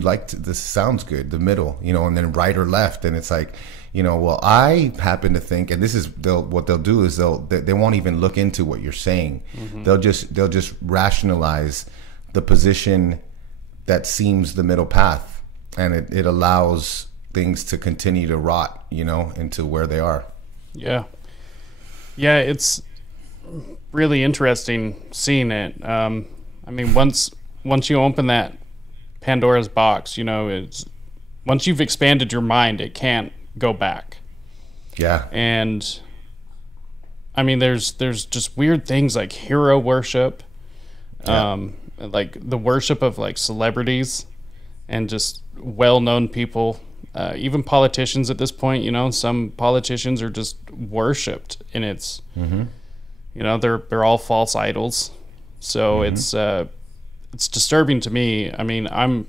like to, this sounds good, the middle, and then right or left. And it's like, well, I happen to think, and this is what they'll do is they won't even look into what you're saying. They'll just rationalize the position that seems the middle path, and it allows things to continue to rot, into where they are. Yeah, it's really interesting seeing it. I mean, once you open that Pandora's box, it's once you've expanded your mind, it can't go back. Yeah. And I mean, there's just weird things like hero worship, like the worship of like celebrities and just well-known people, even politicians at this point. Some politicians are just worshipped, and it's they're all false idols. So it's disturbing to me. I mean, I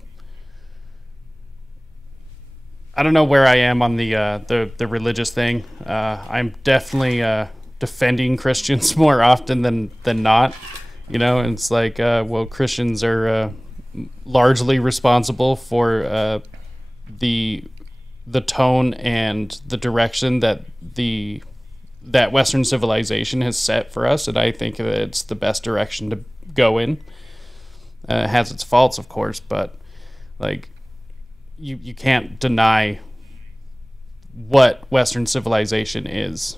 don't know where I am on the religious thing. I'm definitely defending Christians more often than not. And it's like, well, Christians are largely responsible for the tone and the direction that Western civilization has set for us, and I think that it's the best direction to go in. It has its faults, of course, but like, you can't deny what Western civilization is,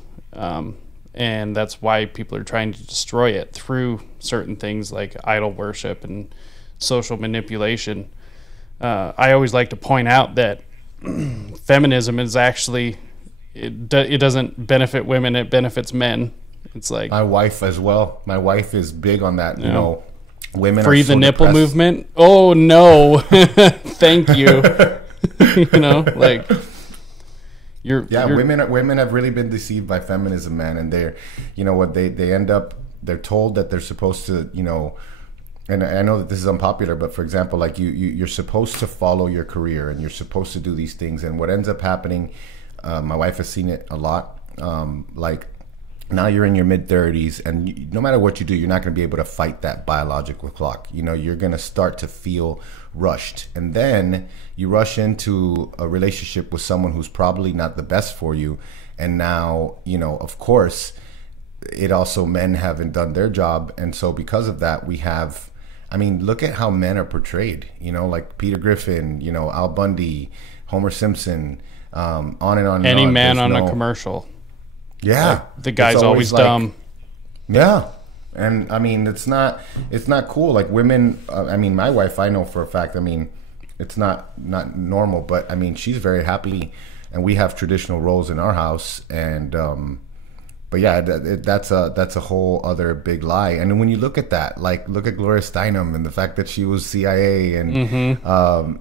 and that's why people are trying to destroy it through certain things like idol worship and social manipulation. I always like to point out that feminism is actually, it doesn't benefit women, it benefits men. It's like my wife as well. My wife is big on that. Women free are so the nipple depressed. movement. Oh no, thank you. Like women have really been deceived by feminism, man. And they're, they end up, they're told that they're supposed to, and I know that this is unpopular, but for example, like you're supposed to follow your career and you're supposed to do these things. And what ends up happening, my wife has seen it a lot. Like, now you're in your mid-30s, and no matter what you do, you're not going to be able to fight that biological clock. You're going to start to feel rushed. And then you rush into a relationship with someone who's probably not the best for you. And now, of course, it also, men haven't done their job. And so because of that, we have, I mean, look at how men are portrayed, like Peter Griffin, Al Bundy, Homer Simpson, on and on and any on. man on a commercial. Yeah. The guy's always like, dumb. Yeah. And I mean, it's not cool. Like women, I mean, my wife, I know for a fact, I mean, it's not normal, but I mean, she's very happy, and we have traditional roles in our house. And, but yeah, that's a whole other big lie. And when you look at that, like look at Gloria Steinem and the fact that she was CIA and,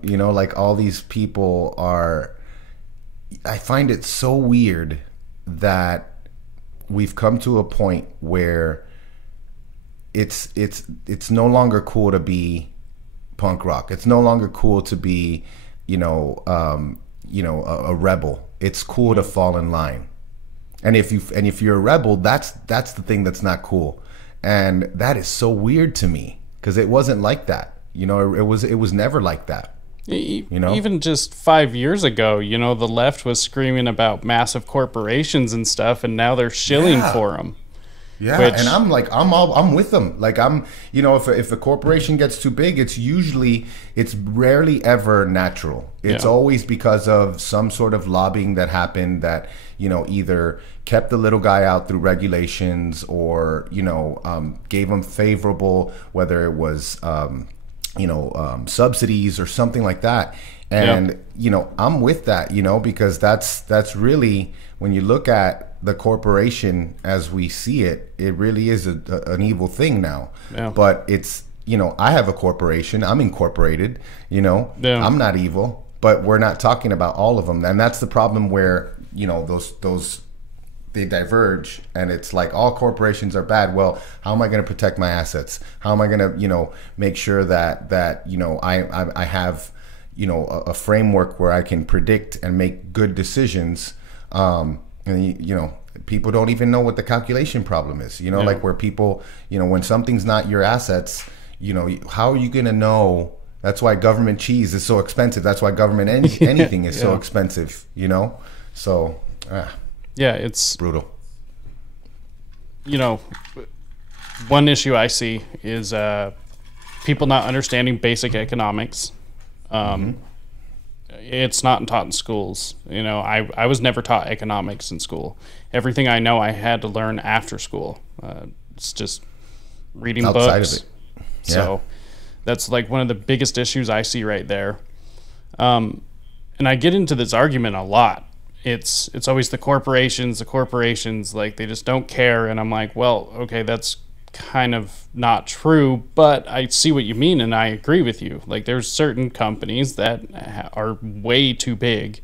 you know, like all these people are, I find it so weird that we've come to a point where it's no longer cool to be punk rock. It's no longer cool to be, a rebel. It's cool to fall in line. And if you're a rebel, that's the thing that's not cool. And that is so weird to me, because it wasn't like that. You know, it was never like that. You know, even just 5 years ago, you know, the left was screaming about massive corporations and stuff, and now they're shilling for them. Yeah, and I'm like, I'm with them. Like if a corporation gets too big, it's rarely ever natural. It's always because of some sort of lobbying that happened that, you know, either kept the little guy out through regulations or, you know, gave him favorable, whether it was, subsidies or something like that. And, you know, I'm with that, you know, because that's really, when you look at the corporation as we see it, it really is an evil thing now. Yeah. But it's, you know, I have a corporation, I'm incorporated, you know, I'm not evil, but we're not talking about all of them. And that's the problem where, you know, those they diverge, and it's like all corporations are bad. Well, how am I going to protect my assets? How am I going to, you know, make sure that you know, I have, you know, a framework where I can predict and make good decisions. And you know, people don't even know what the calculation problem is. You know, like where people, you know, when something's not your assets, you know, how are you going to know? That's why government cheese is so expensive. That's why government anything is so expensive. You know, so it's brutal. You know, one issue I see is people not understanding basic economics. It's not taught in schools. You know, I was never taught economics in school. Everything I know I had to learn after school. It's just reading outside books. Of it. Yeah. So that's like one of the biggest issues I see right there. And I get into this argument a lot. It's always the corporations, like they just don't care. And I'm like, well, okay, that's kind of not true, but I see what you mean, and I agree with you. Like there's certain companies that are way too big,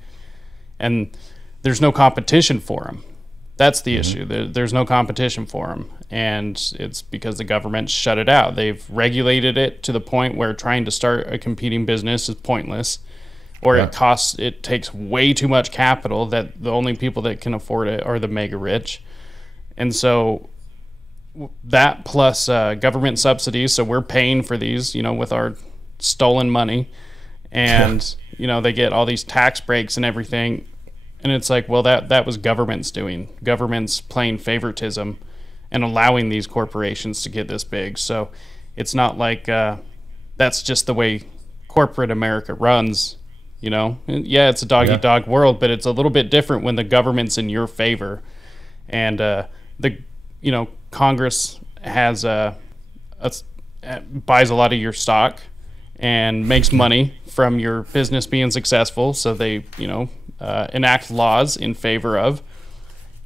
and there's no competition for them. That's the issue. There's no competition for them, and it's because the government shut it out. They've regulated it to the point where trying to start a competing business is pointless, or it takes way too much capital that the only people that can afford it are the mega rich. And so that plus government subsidies, so we're paying for these, you know, with our stolen money, and you know, they get all these tax breaks and everything, and it's like, well, that was government's playing favoritism and allowing these corporations to get this big. So it's not like that's just the way corporate America runs, you know. And yeah, it's a dog-eat-dog world, but it's a little bit different when the government's in your favor, and Congress has buys a lot of your stock and makes money from your business being successful, so they, you know, enact laws in favor of.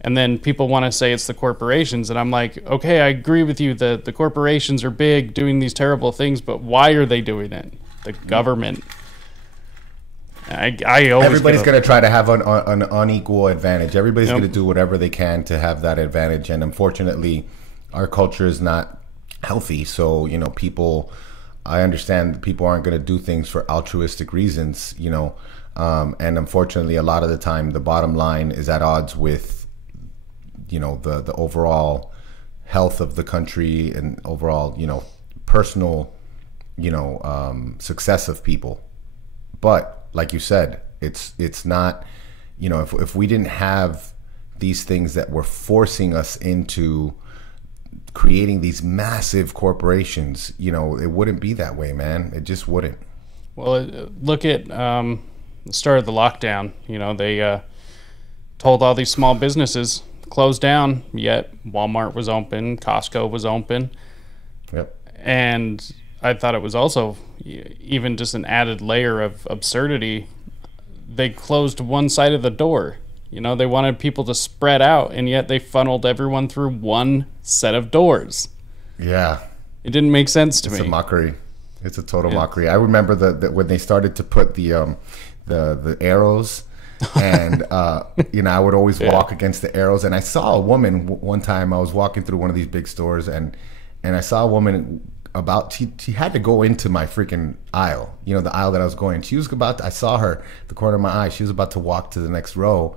And then people want to say it's the corporations, and I'm like, okay, I agree with you that the corporations are big doing these terrible things, but why are they doing it? The government. Everybody's going to try to have an unequal advantage. Everybody's going to do whatever they can to have that advantage, and unfortunately, our culture is not healthy. So, you know, I understand that people aren't going to do things for altruistic reasons, you know, and unfortunately, a lot of the time, the bottom line is at odds with, you know, the overall health of the country and overall, you know, personal, you know, success of people. But like you said, it's not, you know, if we didn't have these things that were forcing us into creating these massive corporations, you know, it wouldn't be that way, man. It just wouldn't. Well, look at the start of the lockdown. You know, they told all these small businesses, closed down, yet Walmart was open, Costco was open. Yep. And I thought it was also even just an added layer of absurdity. They closed one side of the door. You know, they wanted people to spread out, and yet they funneled everyone through one set of doors. Yeah. It didn't make sense to me. It's a mockery. It's a total mockery. I remember the when they started to put the arrows, and you know, I would always walk against the arrows. And I saw a woman one time. I was walking through one of these big stores, and I saw a woman she had to go into my freaking aisle. You know, the aisle that I was going. She was about. I saw her the corner of my eye. She was about to walk to the next row,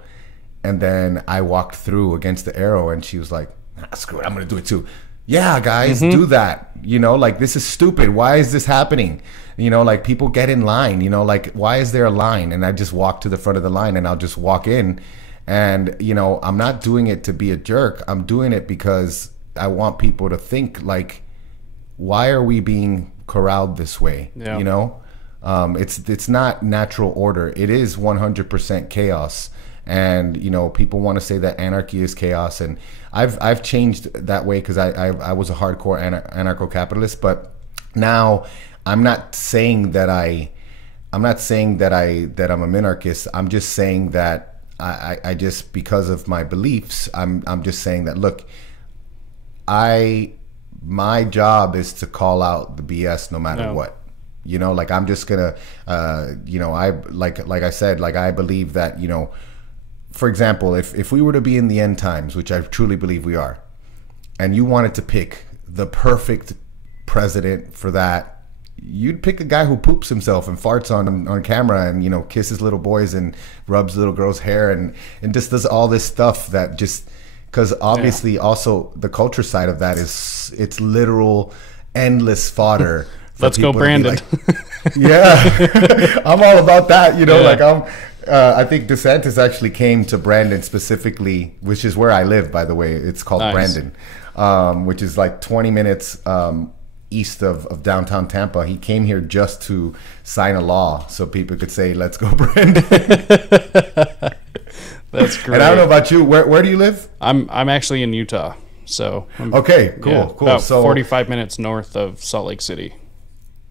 and then I walked through against the arrow, and she was like, "Screw it, I'm gonna do it too." Yeah, guys, do that. You know, like, this is stupid. Why is this happening? You know, like, people get in line. You know, like, why is there a line? And I just walk to the front of the line, and I'll just walk in. And, you know, I'm not doing it to be a jerk. I'm doing it because I want people to think, like, why are we being corralled this way? Yeah. You know, it's not natural order. It is 100% chaos. And, you know, people want to say that anarchy is chaos, and I've changed that way because I was a hardcore anarcho-capitalist, but now I'm not saying that I'm a minarchist. I'm just saying that I just, because of my beliefs, I'm just saying that, look, my job is to call out the BS no matter what. You know, like, I'm just gonna you know, like I said, like, I believe that, you know, for example, if we were to be in the end times, which I truly believe we are, and you wanted to pick the perfect president for that, you'd pick a guy who poops himself and farts on camera, and, you know, kisses little boys and rubs little girls' hair, and just does all this stuff that just, because obviously also the culture side of that is, it's literal endless fodder. Let's go, Brandon. Like, yeah, I'm all about that. You know, like, I think DeSantis actually came to Brandon specifically, which is where I live, by the way. It's called Brandon, which is like 20 minutes east of downtown Tampa. He came here just to sign a law so people could say, "Let's go, Brandon." That's great. And I don't know about you. Where do you live? I'm actually in Utah. So okay, cool. About so 45 minutes north of Salt Lake City.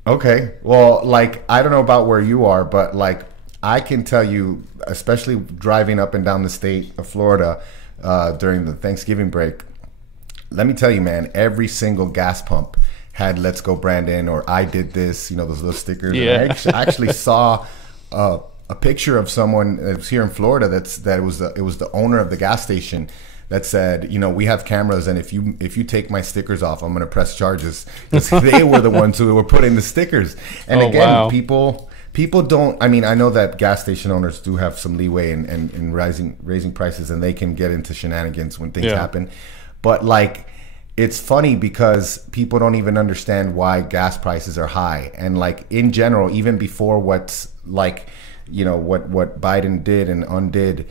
Okay. Well, like, I don't know about where you are, but, like, I can tell you, especially driving up and down the state of Florida during the Thanksgiving break, let me tell you, man, every single gas pump had "Let's go, Brandon," or "I did this," you know, those little stickers. Yeah. And I actually saw a picture of someone that was here in Florida it was the owner of the gas station that said, you know, "We have cameras, and if you take my stickers off, I'm going to press charges." Because they were the ones who were putting the stickers. And again, people don't. I mean, I know that gas station owners do have some leeway in raising prices, and they can get into shenanigans when things happen. But, like, it's funny because people don't even understand why gas prices are high. And, like, in general, even before what's, like, you know, what Biden did and undid,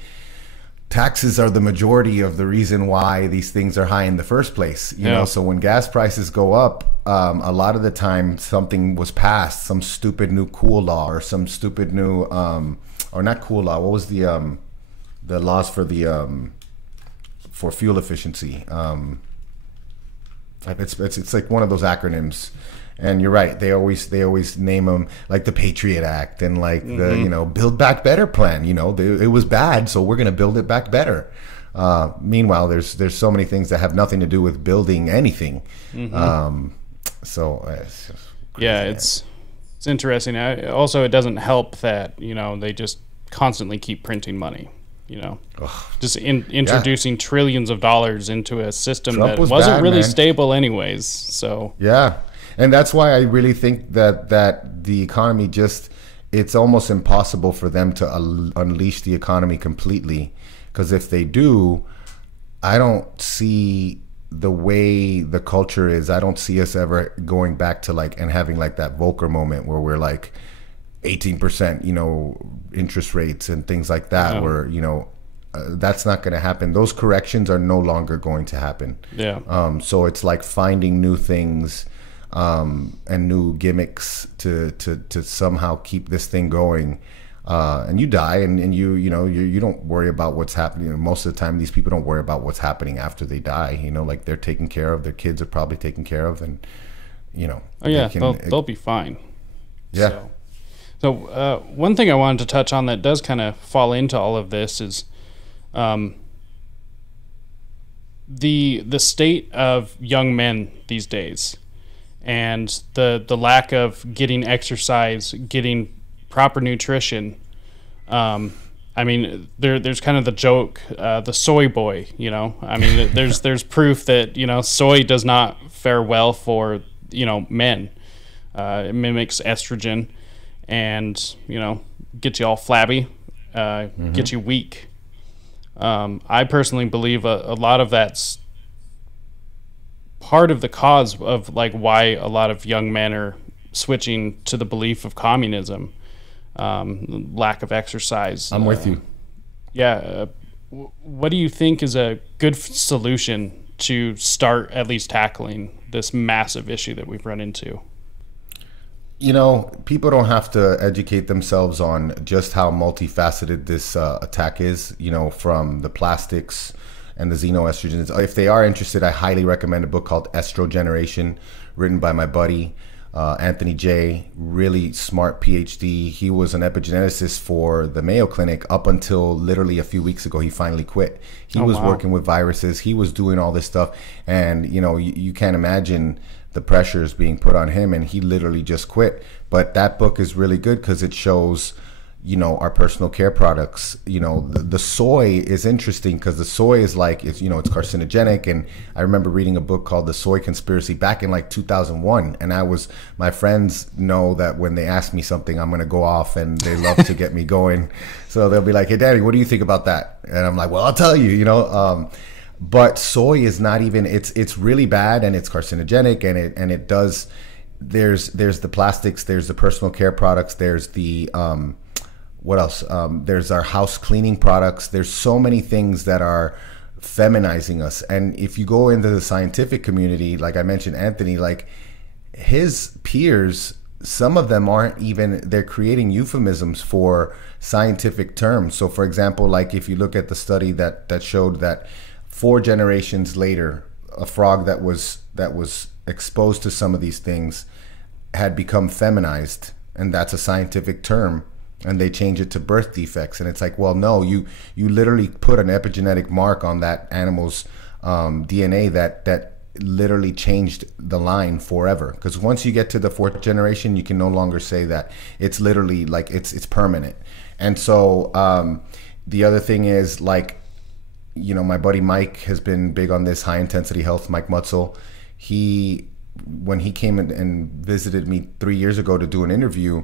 taxes are the majority of the reason why these things are high in the first place. You know, so when gas prices go up, a lot of the time something was passed, some stupid new cool law, or some stupid new or not cool law. What was the laws for the for fuel efficiency? It's like one of those acronyms. And you're right. They always name them, like the Patriot Act and, like, the, you know, Build Back Better plan. You know, it was bad, so we're going to build it back better. Meanwhile, there's so many things that have nothing to do with building anything. So it's just crazy, it's interesting. Also, it doesn't help that, you know, they just constantly keep printing money. You know, just introducing trillions of dollars into a system that wasn't really stable anyways. So and that's why I really think that the economy it's almost impossible for them to unleash the economy completely, because if they do, I don't see the way the culture is. I don't see us ever going back to, like, and having, like, that Volcker moment where we're like 18%, you know, interest rates and things like that, where, you know, that's not going to happen. Those corrections are no longer going to happen. So it's like finding new things and new gimmicks to somehow keep this thing going. and you die, and you don't worry about what's happening. Most of the time, these people don't worry about what's happening after they die. Like they're taken care of, their kids are probably taken care of, and they'll be fine. Yeah. So one thing I wanted to touch on that does kind of fall into all of this is the state of young men these days, and the lack of getting exercise, getting proper nutrition. I mean, there's kind of the joke, the soy boy. I mean, there's proof that soy does not fare well for men. It mimics estrogen, and gets you all flabby, gets you weak. I personally believe a lot of that's part of the cause of why a lot of young men are switching to the belief of communism. Lack of exercise. I'm with you. Yeah. What do you think is a good solution to start at least tackling this massive issue that we've run into? People don't have to educate themselves on just how multifaceted this attack is, from the plastics and the xenoestrogens. If they are interested, I highly recommend a book called Estrogeneration, written by my buddy, Anthony J., really smart PhD. He was an epigeneticist for the Mayo Clinic up until literally a few weeks ago. He finally quit. He was working with viruses. He was doing all this stuff. And, you can't imagine the pressures being put on him, and he literally just quit. But that book is really good because it shows our personal care products. The soy is interesting because the soy is it's carcinogenic. And I remember reading a book called The Soy Conspiracy back in 2001. And my friends know that when they ask me something, I'm going to go off, and they love to get me going. So they'll be like, "Hey, Daddy, what do you think about that?" And I'm like, "Well, I'll tell you, but soy is not even, it's really bad, and it's carcinogenic, and it does, there's the plastics, there's the personal care products, there's the, what else? There's our house cleaning products. There's so many things that are feminizing us. And if you go into the scientific community, like I mentioned, Anthony, his peers, some of them aren't even, they're creating euphemisms for scientific terms. So for example, if you look at the study that showed that 4 generations later, a frog that was exposed to some of these things had become feminized, and that's a scientific term, and they change it to birth defects. And it's well, no, you literally put an epigenetic mark on that animal's DNA that literally changed the line forever. Because once you get to the 4th generation, you can no longer say that. It's literally it's permanent. And so the other thing is my buddy Mike has been big on this, high intensity health, Mike Mutzel. When he came and visited me 3 years ago to do an interview,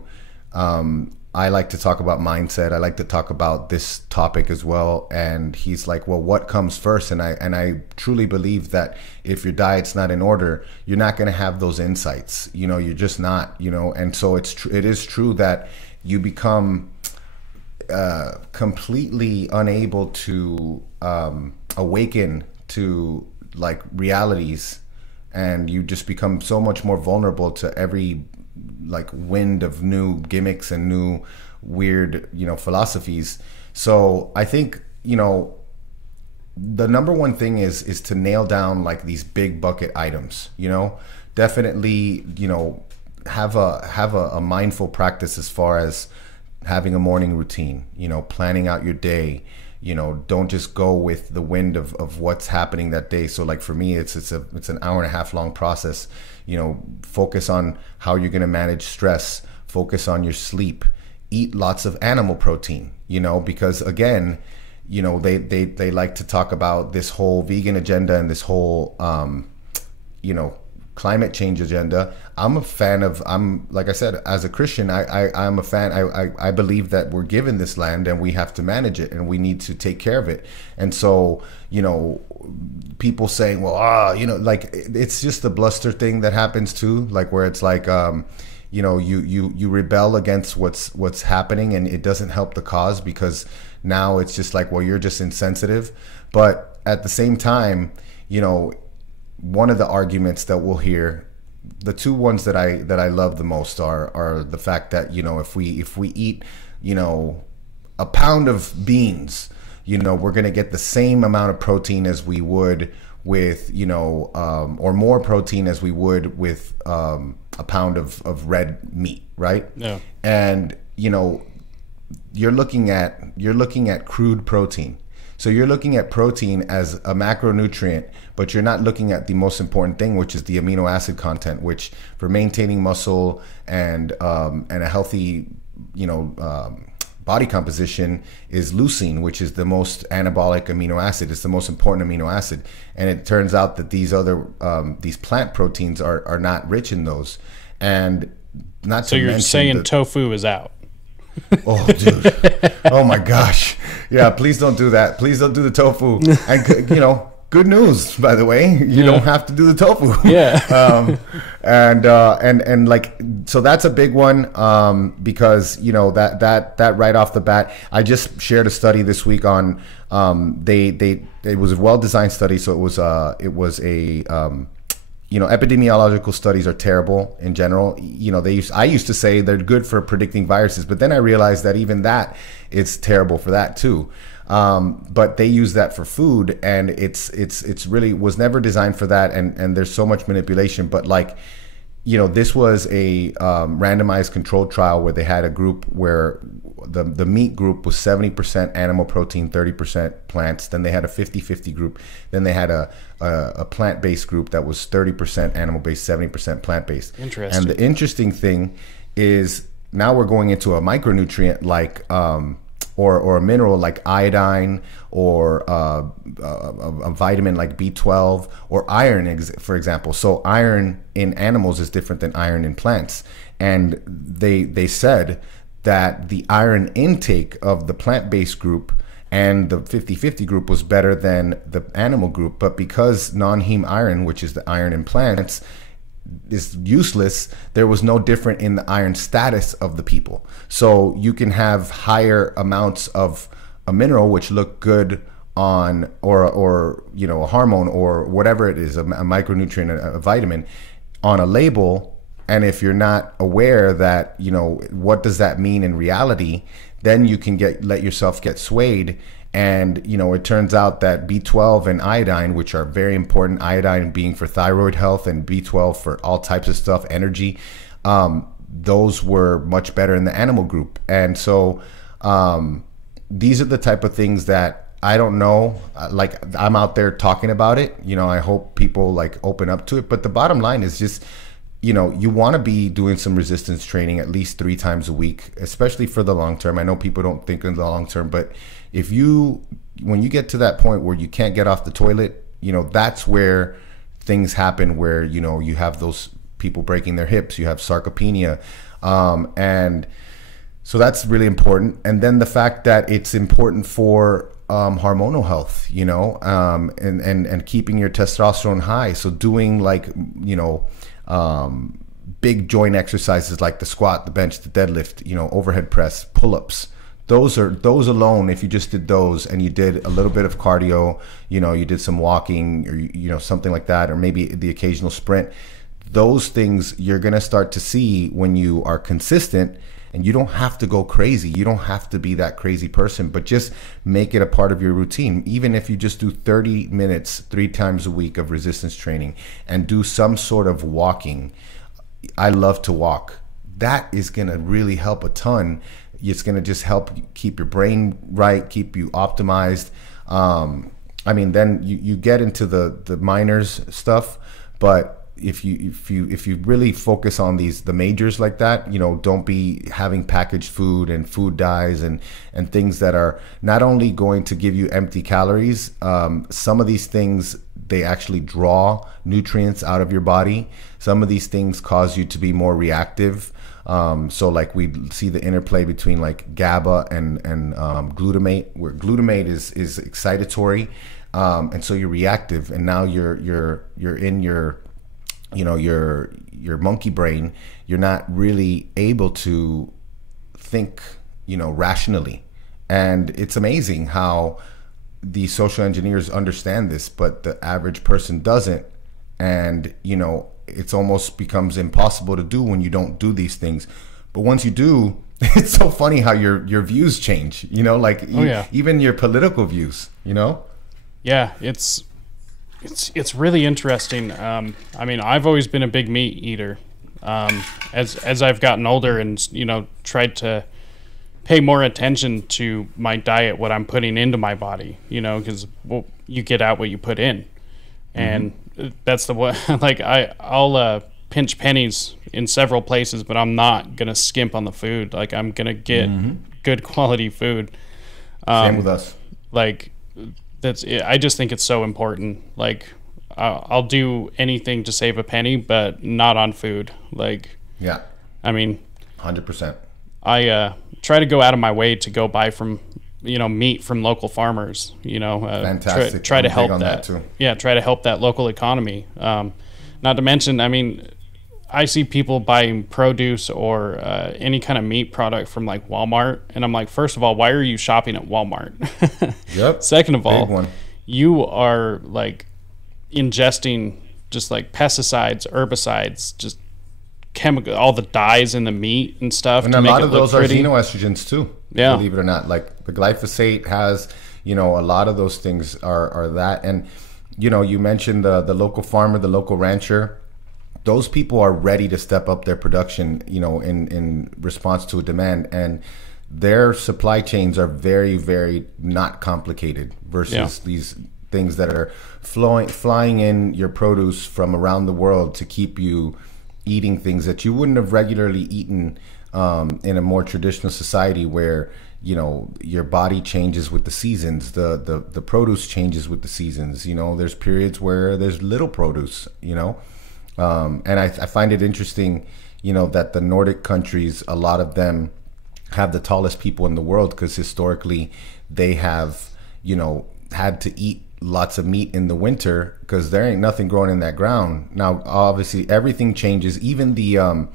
I like to talk about mindset. I like to talk about this topic as well. And he's like, well, what comes first? And I truly believe that if your diet's not in order, you're not going to have those insights. You're just not, and so it is true that you become completely unable to awaken to realities, and you just become so much more vulnerable to every wind of new gimmicks and new weird philosophies. So I think the number one thing is to nail down these big bucket items. Definitely have a mindful practice as far as having a morning routine, planning out your day. Don't just go with the wind of what's happening that day. So for me, it's an hour and a half long process. Focus on how you're going to manage stress, focus on your sleep, eat lots of animal protein, because again, they like to talk about this whole vegan agenda and this whole, climate change agenda. Like I said, as a Christian, I'm a fan. I believe that we're given this land and we have to manage it and we need to take care of it. And so, people saying, well, it's just the bluster thing that happens too, where it's you rebel against what's happening, and it doesn't help the cause, because now it's just well, you're just insensitive. But at the same time, one of the arguments that we'll hear, the two ones that I love the most are the fact that if we eat a pound of beans, we're going to get the same amount of protein as we would with, or more protein as we would with a pound of red meat, right? Yeah. And, you're looking at crude protein. So you're looking at protein as a macronutrient, but you're not looking at the most important thing, which is the amino acid content, which for maintaining muscle and a healthy, body composition is leucine, which is the most anabolic amino acid. It's the most important amino acid. And it turns out that these other, these plant proteins are not rich in those. And not so to you're mention saying tofu is out. Oh, dude. Oh my gosh. Yeah, please don't do that. Please don't do the tofu. And good news, by the way. You don't have to do the tofu. Yeah. And like, so that's a big one, because that right off the bat. I just shared a study this week on it was a well-designed study, so it was a epidemiological studies are terrible in general. I used to say they're good for predicting viruses, but then I realized that even that it's terrible for that too. But they use that for food, and it's really was never designed for that. And there's so much manipulation, but this was a randomized controlled trial where they had a group where the meat group was 70% animal protein, 30% plants. Then they had a 50-50 group. Then they had a plant-based group that was 30% animal-based, 70% plant-based. Interesting. And the interesting thing is now we're going into a micronutrient like or a mineral like iodine, or a vitamin like B12, or iron, for example. So iron in animals is different than iron in plants. And they said that the iron intake of the plant-based group and the 50-50 group was better than the animal group. But because non-heme iron, which is the iron in plants, is useless, there was no different in the iron status of the people. So you can have higher amounts of a mineral which look good on, or a hormone or whatever it is, a micronutrient, a vitamin, on a label. And if you're not aware that, what does that mean in reality, then you can let yourself get swayed. And, it turns out that B12 and iodine, which are very important, iodine being for thyroid health and B12 for all types of stuff, energy, those were much better in the animal group. And so these are the type of things that I don't know, like I'm out there talking about it. I hope people open up to it. But the bottom line is just, you want to be doing some resistance training at least 3 times a week, especially for the long term. I know people don't think in the long term, but when you get to that point where you can't get off the toilet, that's where things happen, where, you have those people breaking their hips, you have sarcopenia. And so that's really important. And then the fact that it's important for hormonal health, and keeping your testosterone high. So doing big joint exercises like the squat, the bench, the deadlift, overhead press, pull-ups. Those alone, if you just did those and you did a little bit of cardio, you did some walking, or something like that, or maybe the occasional sprint, those things you're going to start to see when you are consistent. And you don't have to go crazy. You don't have to be that crazy person, but just make it a part of your routine. Even if you just do 30 minutes 3 times a week of resistance training and do some sort of walking. I love to walk. That is going to really help a ton. It's going to just help keep your brain right, keep you optimized. Then you get into the minors stuff, but if you really focus on the majors like that, don't be having packaged food and food dyes and things that are not only going to give you empty calories. Some of these things, they actually draw nutrients out of your body. Some of these things cause you to be more reactive. So we see the interplay between GABA and glutamate, where glutamate is excitatory, and so you're reactive, and now you're in your monkey brain. You're not really able to think rationally. And it's amazing how the social engineers understand this, but the average person doesn't. And it's almost becomes impossible to do when you don't do these things. But once you do, it's so funny how your views change, you know, like even your political views, you know? Yeah, it's really interesting. I mean, I've always been a big meat eater. As I've gotten older and, you know, tried to pay more attention to my diet, what I'm putting into my body, you know, because you get out what you put in. And that's the one, like I'll pinch pennies in several places, but I'm not going to skimp on the food. Like I'm going to get good quality food. Same with us. Like that's it. I just think it's so important. Like I'll do anything to save a penny, but not on food. Like, yeah, I mean, 100%. I try to go out of my way to go buy from, you know, meat from local farmers, you know, fantastic. Try to help that too. Yeah. Try to help that local economy. Not to mention, I mean, I see people buying produce or any kind of meat product from like Walmart. And I'm like, first of all, why are you shopping at Walmart? Yep. Second of all, you are like ingesting just like pesticides, herbicides, just chemical, all the dyes in the meat and stuff. And to a make lot it of look those are pretty. xenoestrogens too. Yeah. Believe it or not, like the glyphosate has, you know, a lot of those things are that. And, you know, you mentioned the local farmer, the local rancher. Those people are ready to step up their production, you know, in response to a demand. And their supply chains are very, very not complicated versus these things that are flying in your produce from around the world to keep you eating things that you wouldn't have regularly eaten in a more traditional society where, you know, your body changes with the seasons, the produce changes with the seasons. You know, there's periods where there's little produce, you know. And I find it interesting, you know, that the Nordic countries, a lot of them have the tallest people in the world because historically they have, you know, had to eat lots of meat in the winter because there ain't nothing growing in that ground. Now, obviously, everything changes. Even the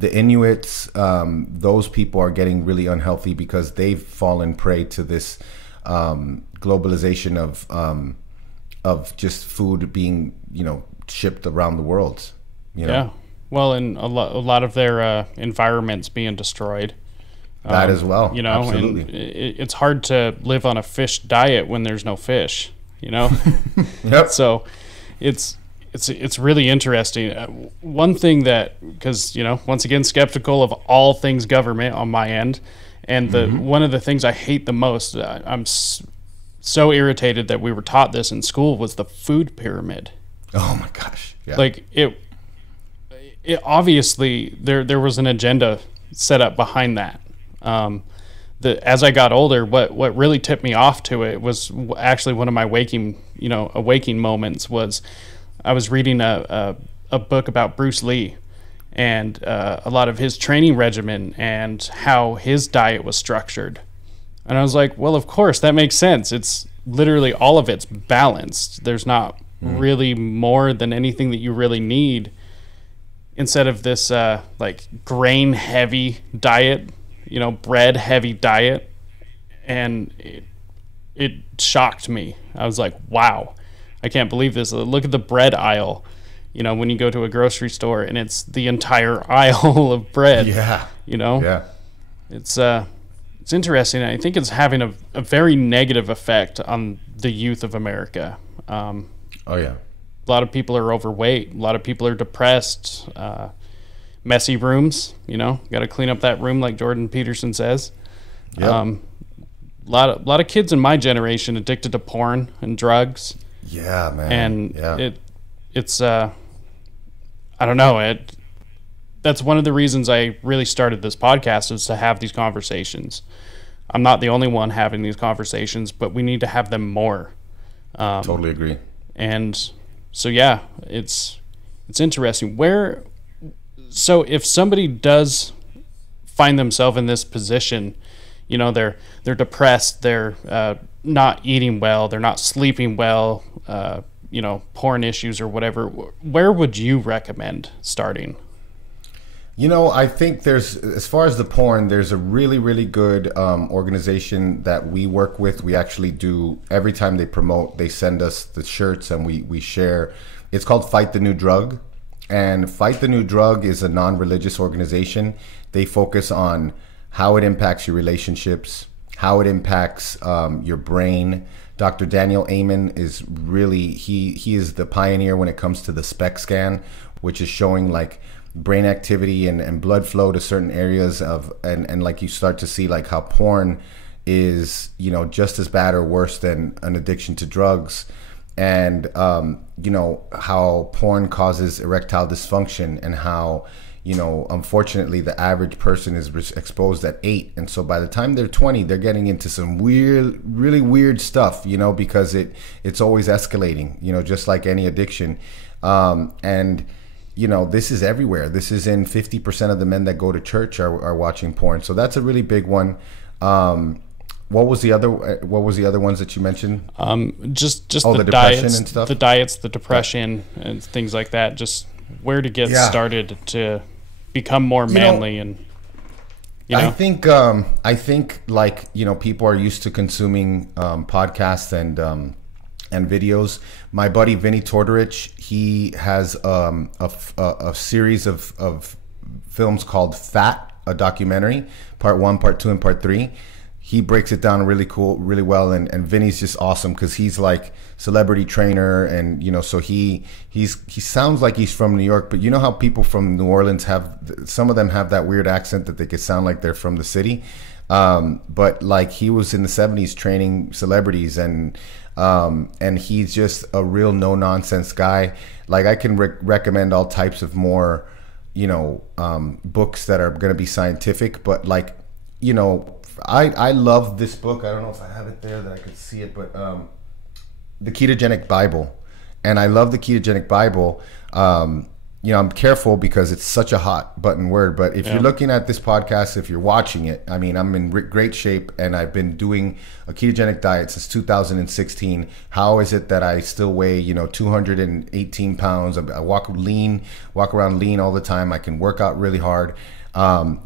Inuits, those people are getting really unhealthy because they've fallen prey to this globalization of just food being, you know, shipped around the world. You know? Yeah. Well, and a lot of their environments being destroyed. That as well. You know, absolutely. And it's hard to live on a fish diet when there's no fish. You know. Yep. So it's really interesting. One thing that, because, you know, once again, skeptical of all things government on my end, and one of the things I hate the most, I'm so irritated that we were taught this in school, was the food pyramid. Oh my gosh. Yeah. Like it obviously there was an agenda set up behind that. As I got older, what really tipped me off to it was actually one of my awakening moments was I was reading a book about Bruce Lee and a lot of his training regimen and how his diet was structured. And I was like, well, of course, that makes sense. It's literally all of it's balanced. There's not really more than anything that you really need, instead of this like grain heavy diet, you know, bread heavy diet. And it shocked me. I was like, wow, I can't believe this. Look at the bread aisle, you know, when you go to a grocery store and it's the entire aisle of bread. Yeah. You know. Yeah. It's interesting. I think it's having a very negative effect on the youth of America. Oh yeah. A lot of people are overweight. A lot of people are depressed. Messy rooms, you know, got to clean up that room, like Jordan Peterson says. Yep. A lot of kids in my generation addicted to porn and drugs. Yeah, man. And it's I don't know. That's one of the reasons I really started this podcast, is to have these conversations. I'm not the only one having these conversations, but we need to have them more. Totally agree. And so, yeah, it's interesting. So if somebody does find themselves in this position, you know, they're depressed, they're not eating well, they're not sleeping well, you know, porn issues or whatever, where would you recommend starting? You know, I think as far as the porn, there's a really, really good organization that we work with. We actually do, every time they promote, they send us the shirts and we share. It's called Fight the New Drug. And Fight the New Drug is a non-religious organization. They focus on how it impacts your relationships, how it impacts your brain. Dr. Daniel Amen is really, he is the pioneer when it comes to the SPECT scan, which is showing like brain activity and blood flow to certain areas of, and like you start to see like how porn is, you know, just as bad or worse than an addiction to drugs. And, you know, how porn causes erectile dysfunction, and how, you know, unfortunately, the average person is exposed at 8. And so by the time they're 20, they're getting into some weird, really weird stuff, you know, because it's always escalating, you know, just like any addiction. And, you know, this is everywhere. This is in 50% of the men that go to church are watching porn. So that's a really big one. What was the other ones that you mentioned? Just the depression diets and stuff? The diets, the depression, and things like that. Just where to get started to become more manly, and you know. I think like, you know, people are used to consuming podcasts and videos. My buddy Vinny Tortorich, he has a series of films called Fat, a documentary, part 1, part 2, and part 3. He breaks it down really well, and Vinny's just awesome because he's like celebrity trainer, and you know, so he sounds like he's from New York, but you know how people from New Orleans some of them have that weird accent that they could sound like they're from the city, but like he was in the 70s training celebrities, and he's just a real no nonsense guy. Like I can recommend all types of more, you know, books that are going to be scientific, but like, you know, I love this book. I don't know if I have it there that I could see it, but the Ketogenic Bible. And I love the Ketogenic Bible. You know, I'm careful because it's such a hot button word, but if you're looking at this podcast, if you're watching it, I mean, I'm in great shape, and I've been doing a ketogenic diet since 2016. How is it that I still weigh, you know, 218 pounds? I walk around lean all the time. I can work out really hard.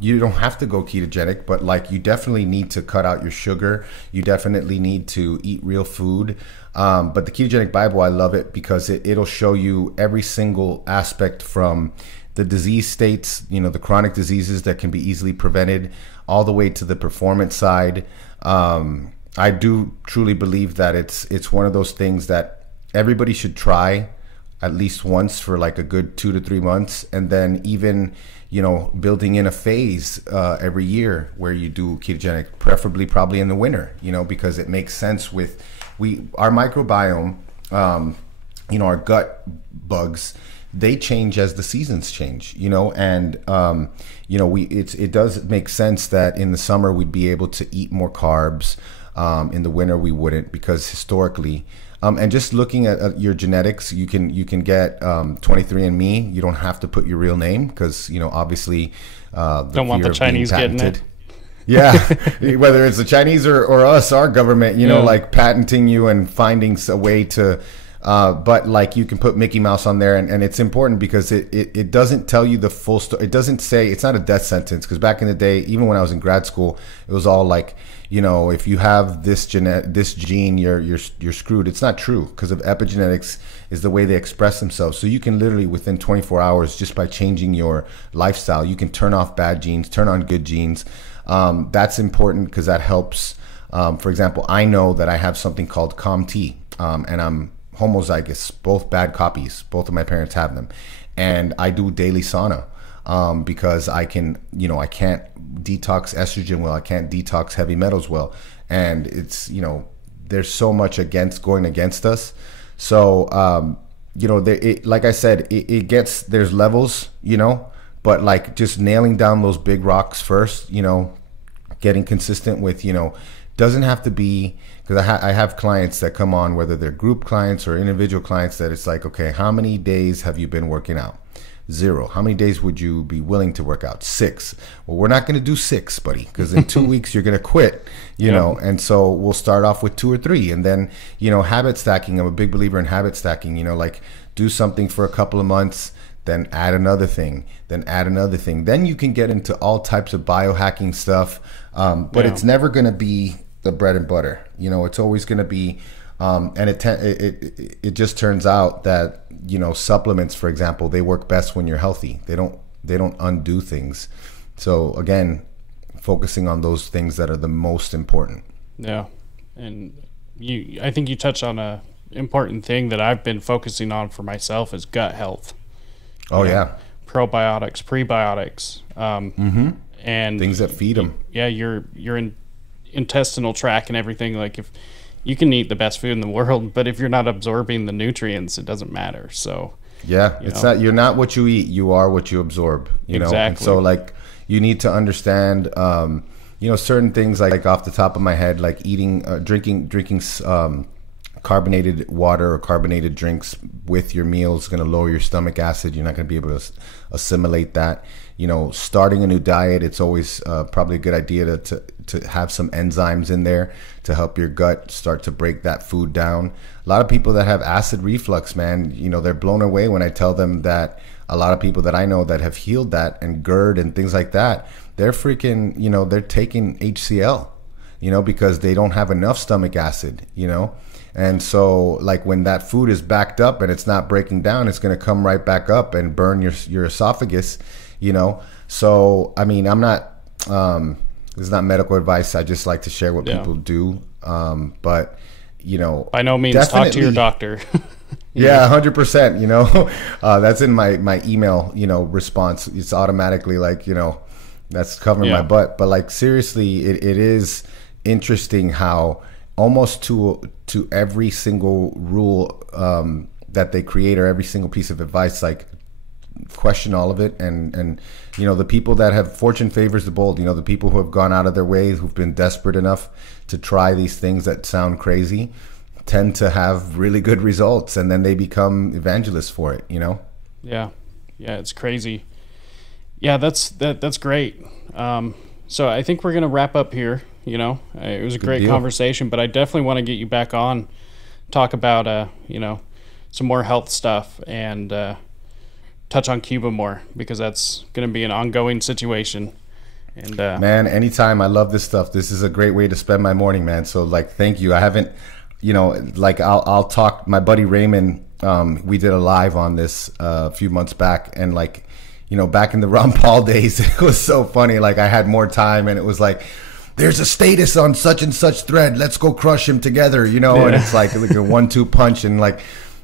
You don't have to go ketogenic, but like you definitely need to cut out your sugar. You definitely need to eat real food. But the Ketogenic Bible, I love it because it'll show you every single aspect from the disease states, you know, the chronic diseases that can be easily prevented, all the way to the performance side. I do truly believe that it's one of those things that everybody should try at least once for like a good 2 to 3 months, and then even, you know, building in a phase every year where you do ketogenic, preferably probably in the winter, you know, because it makes sense with our microbiome, you know, our gut bugs, they change as the seasons change, you know, and you know, it does make sense that in the summer we'd be able to eat more carbs. In the winter we wouldn't, because historically, and just looking at your genetics, you can get 23andMe. You don't have to put your real name because, you know, obviously don't want the Chinese getting it. Yeah, whether it's the Chinese or us, our government, you know, like patenting you and finding a way to, but like you can put Mickey Mouse on there, and it's important because it doesn't tell you the full story. It doesn't say, it's not a death sentence, because back in the day, even when I was in grad school, it was all like, you know, if you have this gene, you're screwed. It's not true, because of epigenetics is the way they express themselves. So you can literally within 24 hours, just by changing your lifestyle, you can turn off bad genes, turn on good genes. That's important because that helps. For example, I know that I have something called COMT, and I'm homozygous, both bad copies. Both of my parents have them, and I do daily sauna because I can, you know, I can't detox estrogen well, I can't detox heavy metals well, and it's, you know, there's so much going against us. So you know, like I said, it gets, there's levels, you know, but like just nailing down those big rocks first, you know, getting consistent with, you know, doesn't have to be, because I have clients that come on, whether they're group clients or individual clients, that it's like, okay, how many days have you been working out? 0. How many days would you be willing to work out? 6. Well, we're not going to do 6, buddy, because in 2 weeks you're going to quit, you know, and so we'll start off with 2 or 3, and then, you know, habit stacking. I'm a big believer in habit stacking, you know, like do something for a couple of months, then add another thing, then add another thing. Then you can get into all types of biohacking stuff, but it's never going to be the bread and butter. You know, it's always going to be, and it just turns out that, you know, supplements, for example, they work best when you're healthy. They don't undo things. So again, focusing on those things that are the most important. Yeah. And I think you touched on a important thing that I've been focusing on for myself is gut health. Oh, yeah. Probiotics, prebiotics, and things that feed them. Yeah, your intestinal tract and everything. Like, if you can eat the best food in the world, but if you're not absorbing the nutrients, it doesn't matter. So yeah, you're not what you eat, you are what you absorb. You know, and so like you need to understand, certain things like off the top of my head, like eating, drinking carbonated water or carbonated drinks with your meals is going to lower your stomach acid. You're not going to be able to assimilate that. You know, starting a new diet, it's always probably a good idea to have some enzymes in there to help your gut start to break that food down. A lot of people that have acid reflux, man, you know, they're blown away when I tell them that a lot of people that I know that have healed that, and GERD and things like that, they're freaking, you know, they're taking HCl, you know, because they don't have enough stomach acid, you know. And so like when that food is backed up and it's not breaking down, it's going to come right back up and burn your esophagus, you know. So I mean, I'm not this is not medical advice. I just like to share what people do. But you know, by no means talk to your doctor. Yeah, 100%. You know, that's in my email, you know, response. It's automatically like, you know, that's covering my butt. But like seriously, it is interesting how almost to every single rule that they create, or every single piece of advice, like question all of it. And you know, the people that have, fortune favors the bold, you know, the people who have gone out of their way, who've been desperate enough to try these things that sound crazy, tend to have really good results, and then they become evangelists for it, you know. Yeah, it's crazy. Yeah, that's great. So I think we're gonna wrap up here. You know, it was a great conversation, but I definitely want to get you back on, talk about you know, some more health stuff, and touch on Cuba more, because that's going to be an ongoing situation. And man, anytime. I love this stuff. This is a great way to spend my morning, man. So like, thank you. I haven't, you know, like I'll talk. My buddy Raymond, we did a live on this a few months back, and like, you know, back in the Ron Paul days, it was so funny. Like I had more time, and it was like, there's a status on such and such thread, let's go crush him together, you know. And it's like a 1-2 punch, and like,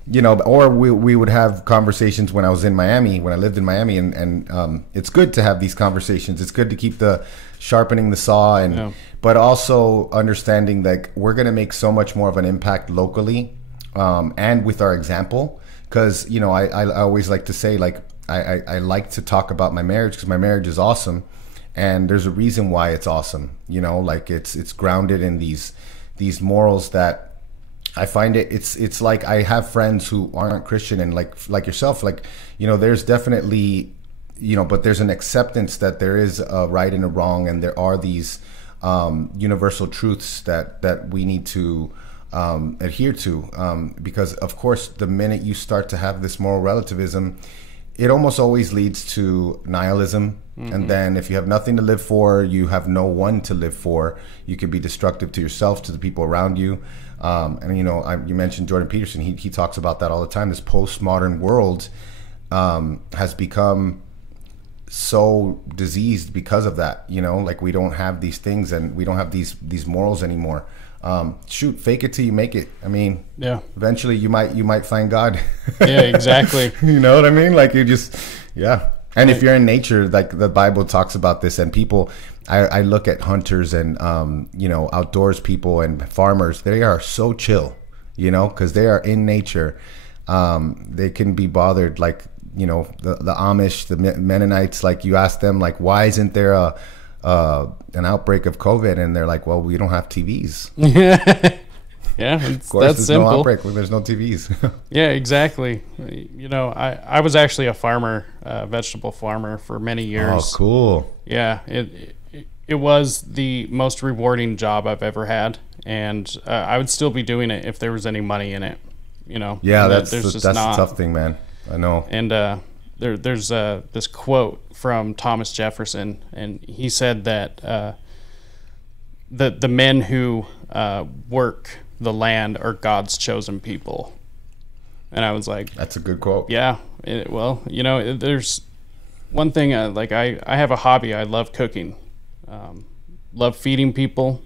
you know, or we would have conversations when I was in Miami, when I lived in Miami, and it's good to have these conversations. It's good to keep sharpening the saw, and but also understanding that we're going to make so much more of an impact locally, and with our example. Because, you know, I always like to say, like, I like to talk about my marriage, because my marriage is awesome. And there's a reason why it's awesome, you know, like it's grounded in these morals that I find it's like I have friends who aren't Christian, and like yourself, like, you know, there's definitely, you know, but there's an acceptance that there is a right and a wrong, and there are these universal truths that we need to adhere to, because of course the minute you start to have this moral relativism, it almost always leads to nihilism. And then if you have nothing to live for, you have no one to live for. You could be destructive to yourself, to the people around you. And, you know, you mentioned Jordan Peterson. He talks about that all the time. This postmodern world has become so diseased because of that. You know, like we don't have these things, and we don't have these morals anymore. Shoot, fake it till you make it. I mean, eventually you might find God. Yeah, exactly. You know what I mean? Like you just, And if you're in nature, like the Bible talks about this, and people, I look at hunters and, you know, outdoors people and farmers, they are so chill, you know, because they are in nature. They can be bothered, like, you know, the Amish, the Mennonites, like you ask them, like, why isn't there an outbreak of COVID? And they're like, well, we don't have TVs. Yeah, of course, that's there's simple. No outbreak when there's no TVs. Yeah, exactly. You know, I was actually a farmer, vegetable farmer for many years. Oh, cool. Yeah, it was the most rewarding job I've ever had, and I would still be doing it if there was any money in it. You know. Yeah, that's a tough thing, man. I know. And there's this quote from Thomas Jefferson, and he said that the men who work the land are God's chosen people. And I was like, that's a good quote. Yeah. Well, you know, there's one thing, like I have a hobby. I love cooking. love feeding people.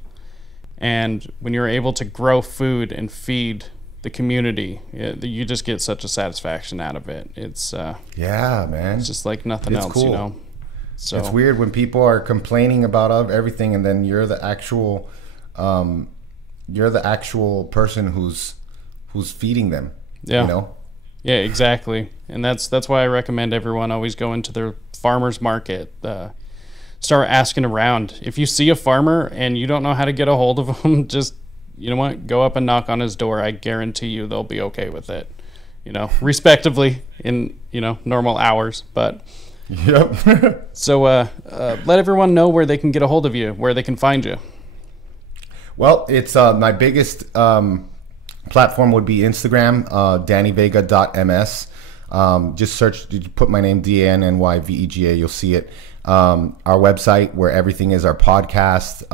And when you're able to grow food and feed the community, you just get such a satisfaction out of it. It's yeah, man. It's just like nothing else, cool. you know. So it's weird when people are complaining about everything, and then you're the actual person who's feeding them. Yeah. You know. Yeah, exactly. And that's why I recommend everyone always go into their farmer's market. Start asking around. If you see a farmer and you don't know how to get a hold of him, just, you know what, go up and knock on his door. I guarantee you they'll be okay with it, you know, respectively in, you know, normal hours. But yep. So let everyone know where they can get a hold of you, where they can find you. Well, it's my biggest platform would be Instagram, DannyVega.ms. Just search, put my name, DANNYVEGA, you'll see it. Our website, where everything is, our podcast,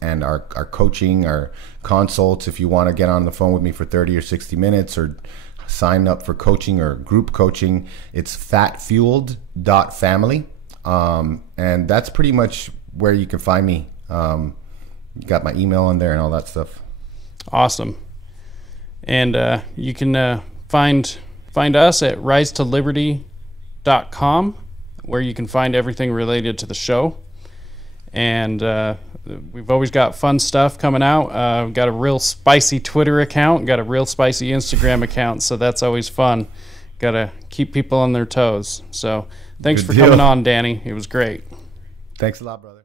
and our coaching, our consults. If you want to get on the phone with me for 30 or 60 minutes or sign up for coaching or group coaching, it's fatfueled.family. And that's pretty much where you can find me. You got my email on there and all that stuff. Awesome. And you can find us at risetoliberty.com, where you can find everything related to the show. And we've always got fun stuff coming out. We've got a real spicy Twitter account, got a real spicy Instagram account, so that's always fun. Got to keep people on their toes. So thanks for coming on, Danny. It was great. Thanks a lot, brother.